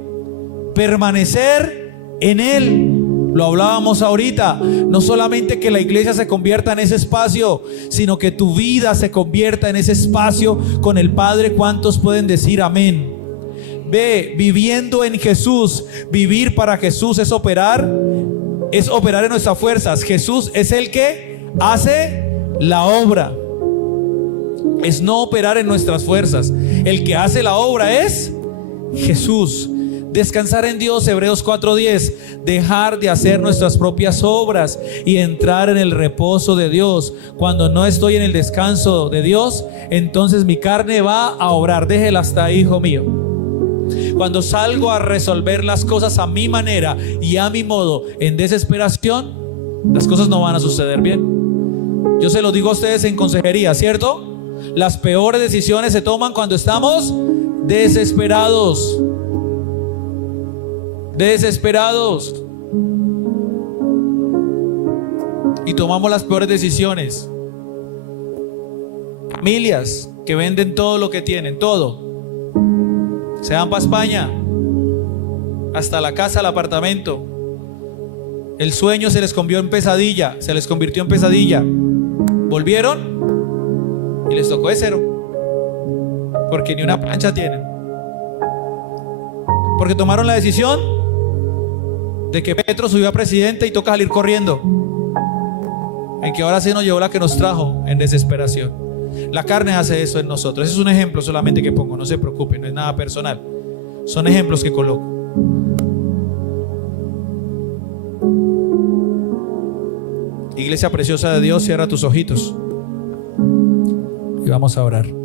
Permanecer en Él. Lo hablábamos ahorita. No solamente que la iglesia se convierta en ese espacio, sino que tu vida se convierta en ese espacio con el Padre. ¿Cuántos pueden decir amén? Ve, viviendo en Jesús, vivir para Jesús es operar en nuestras fuerzas. Jesús es el que hace la obra. Es no operar en nuestras fuerzas. El que hace la obra es Jesús. Descansar en Dios, Hebreos 4:10. Dejar de hacer nuestras propias obras y entrar en el reposo de Dios. Cuando no estoy en el descanso de Dios, entonces mi carne va a obrar. Déjela hasta ahí, hijo mío. Cuando salgo a resolver las cosas a mi manera y a mi modo, en desesperación, las cosas no van a suceder bien. Yo se lo digo a ustedes en consejería, ¿cierto? Las peores decisiones se toman cuando estamos desesperados. Y tomamos las peores decisiones. Familias que venden todo lo que tienen, todo. Se van para España, hasta la casa, el apartamento. El sueño se les convirtió en pesadilla. Volvieron y les tocó de cero, porque ni una plancha tienen. Porque tomaron la decisión de que Petro subió a presidente y toca salir corriendo. En que ahora sí nos llevó la que nos trajo en desesperación. La carne hace eso en nosotros. Ese es un ejemplo solamente que pongo, no se preocupen, no es nada personal. Son ejemplos que coloco. Iglesia preciosa de Dios, cierra tus ojitos y vamos a orar.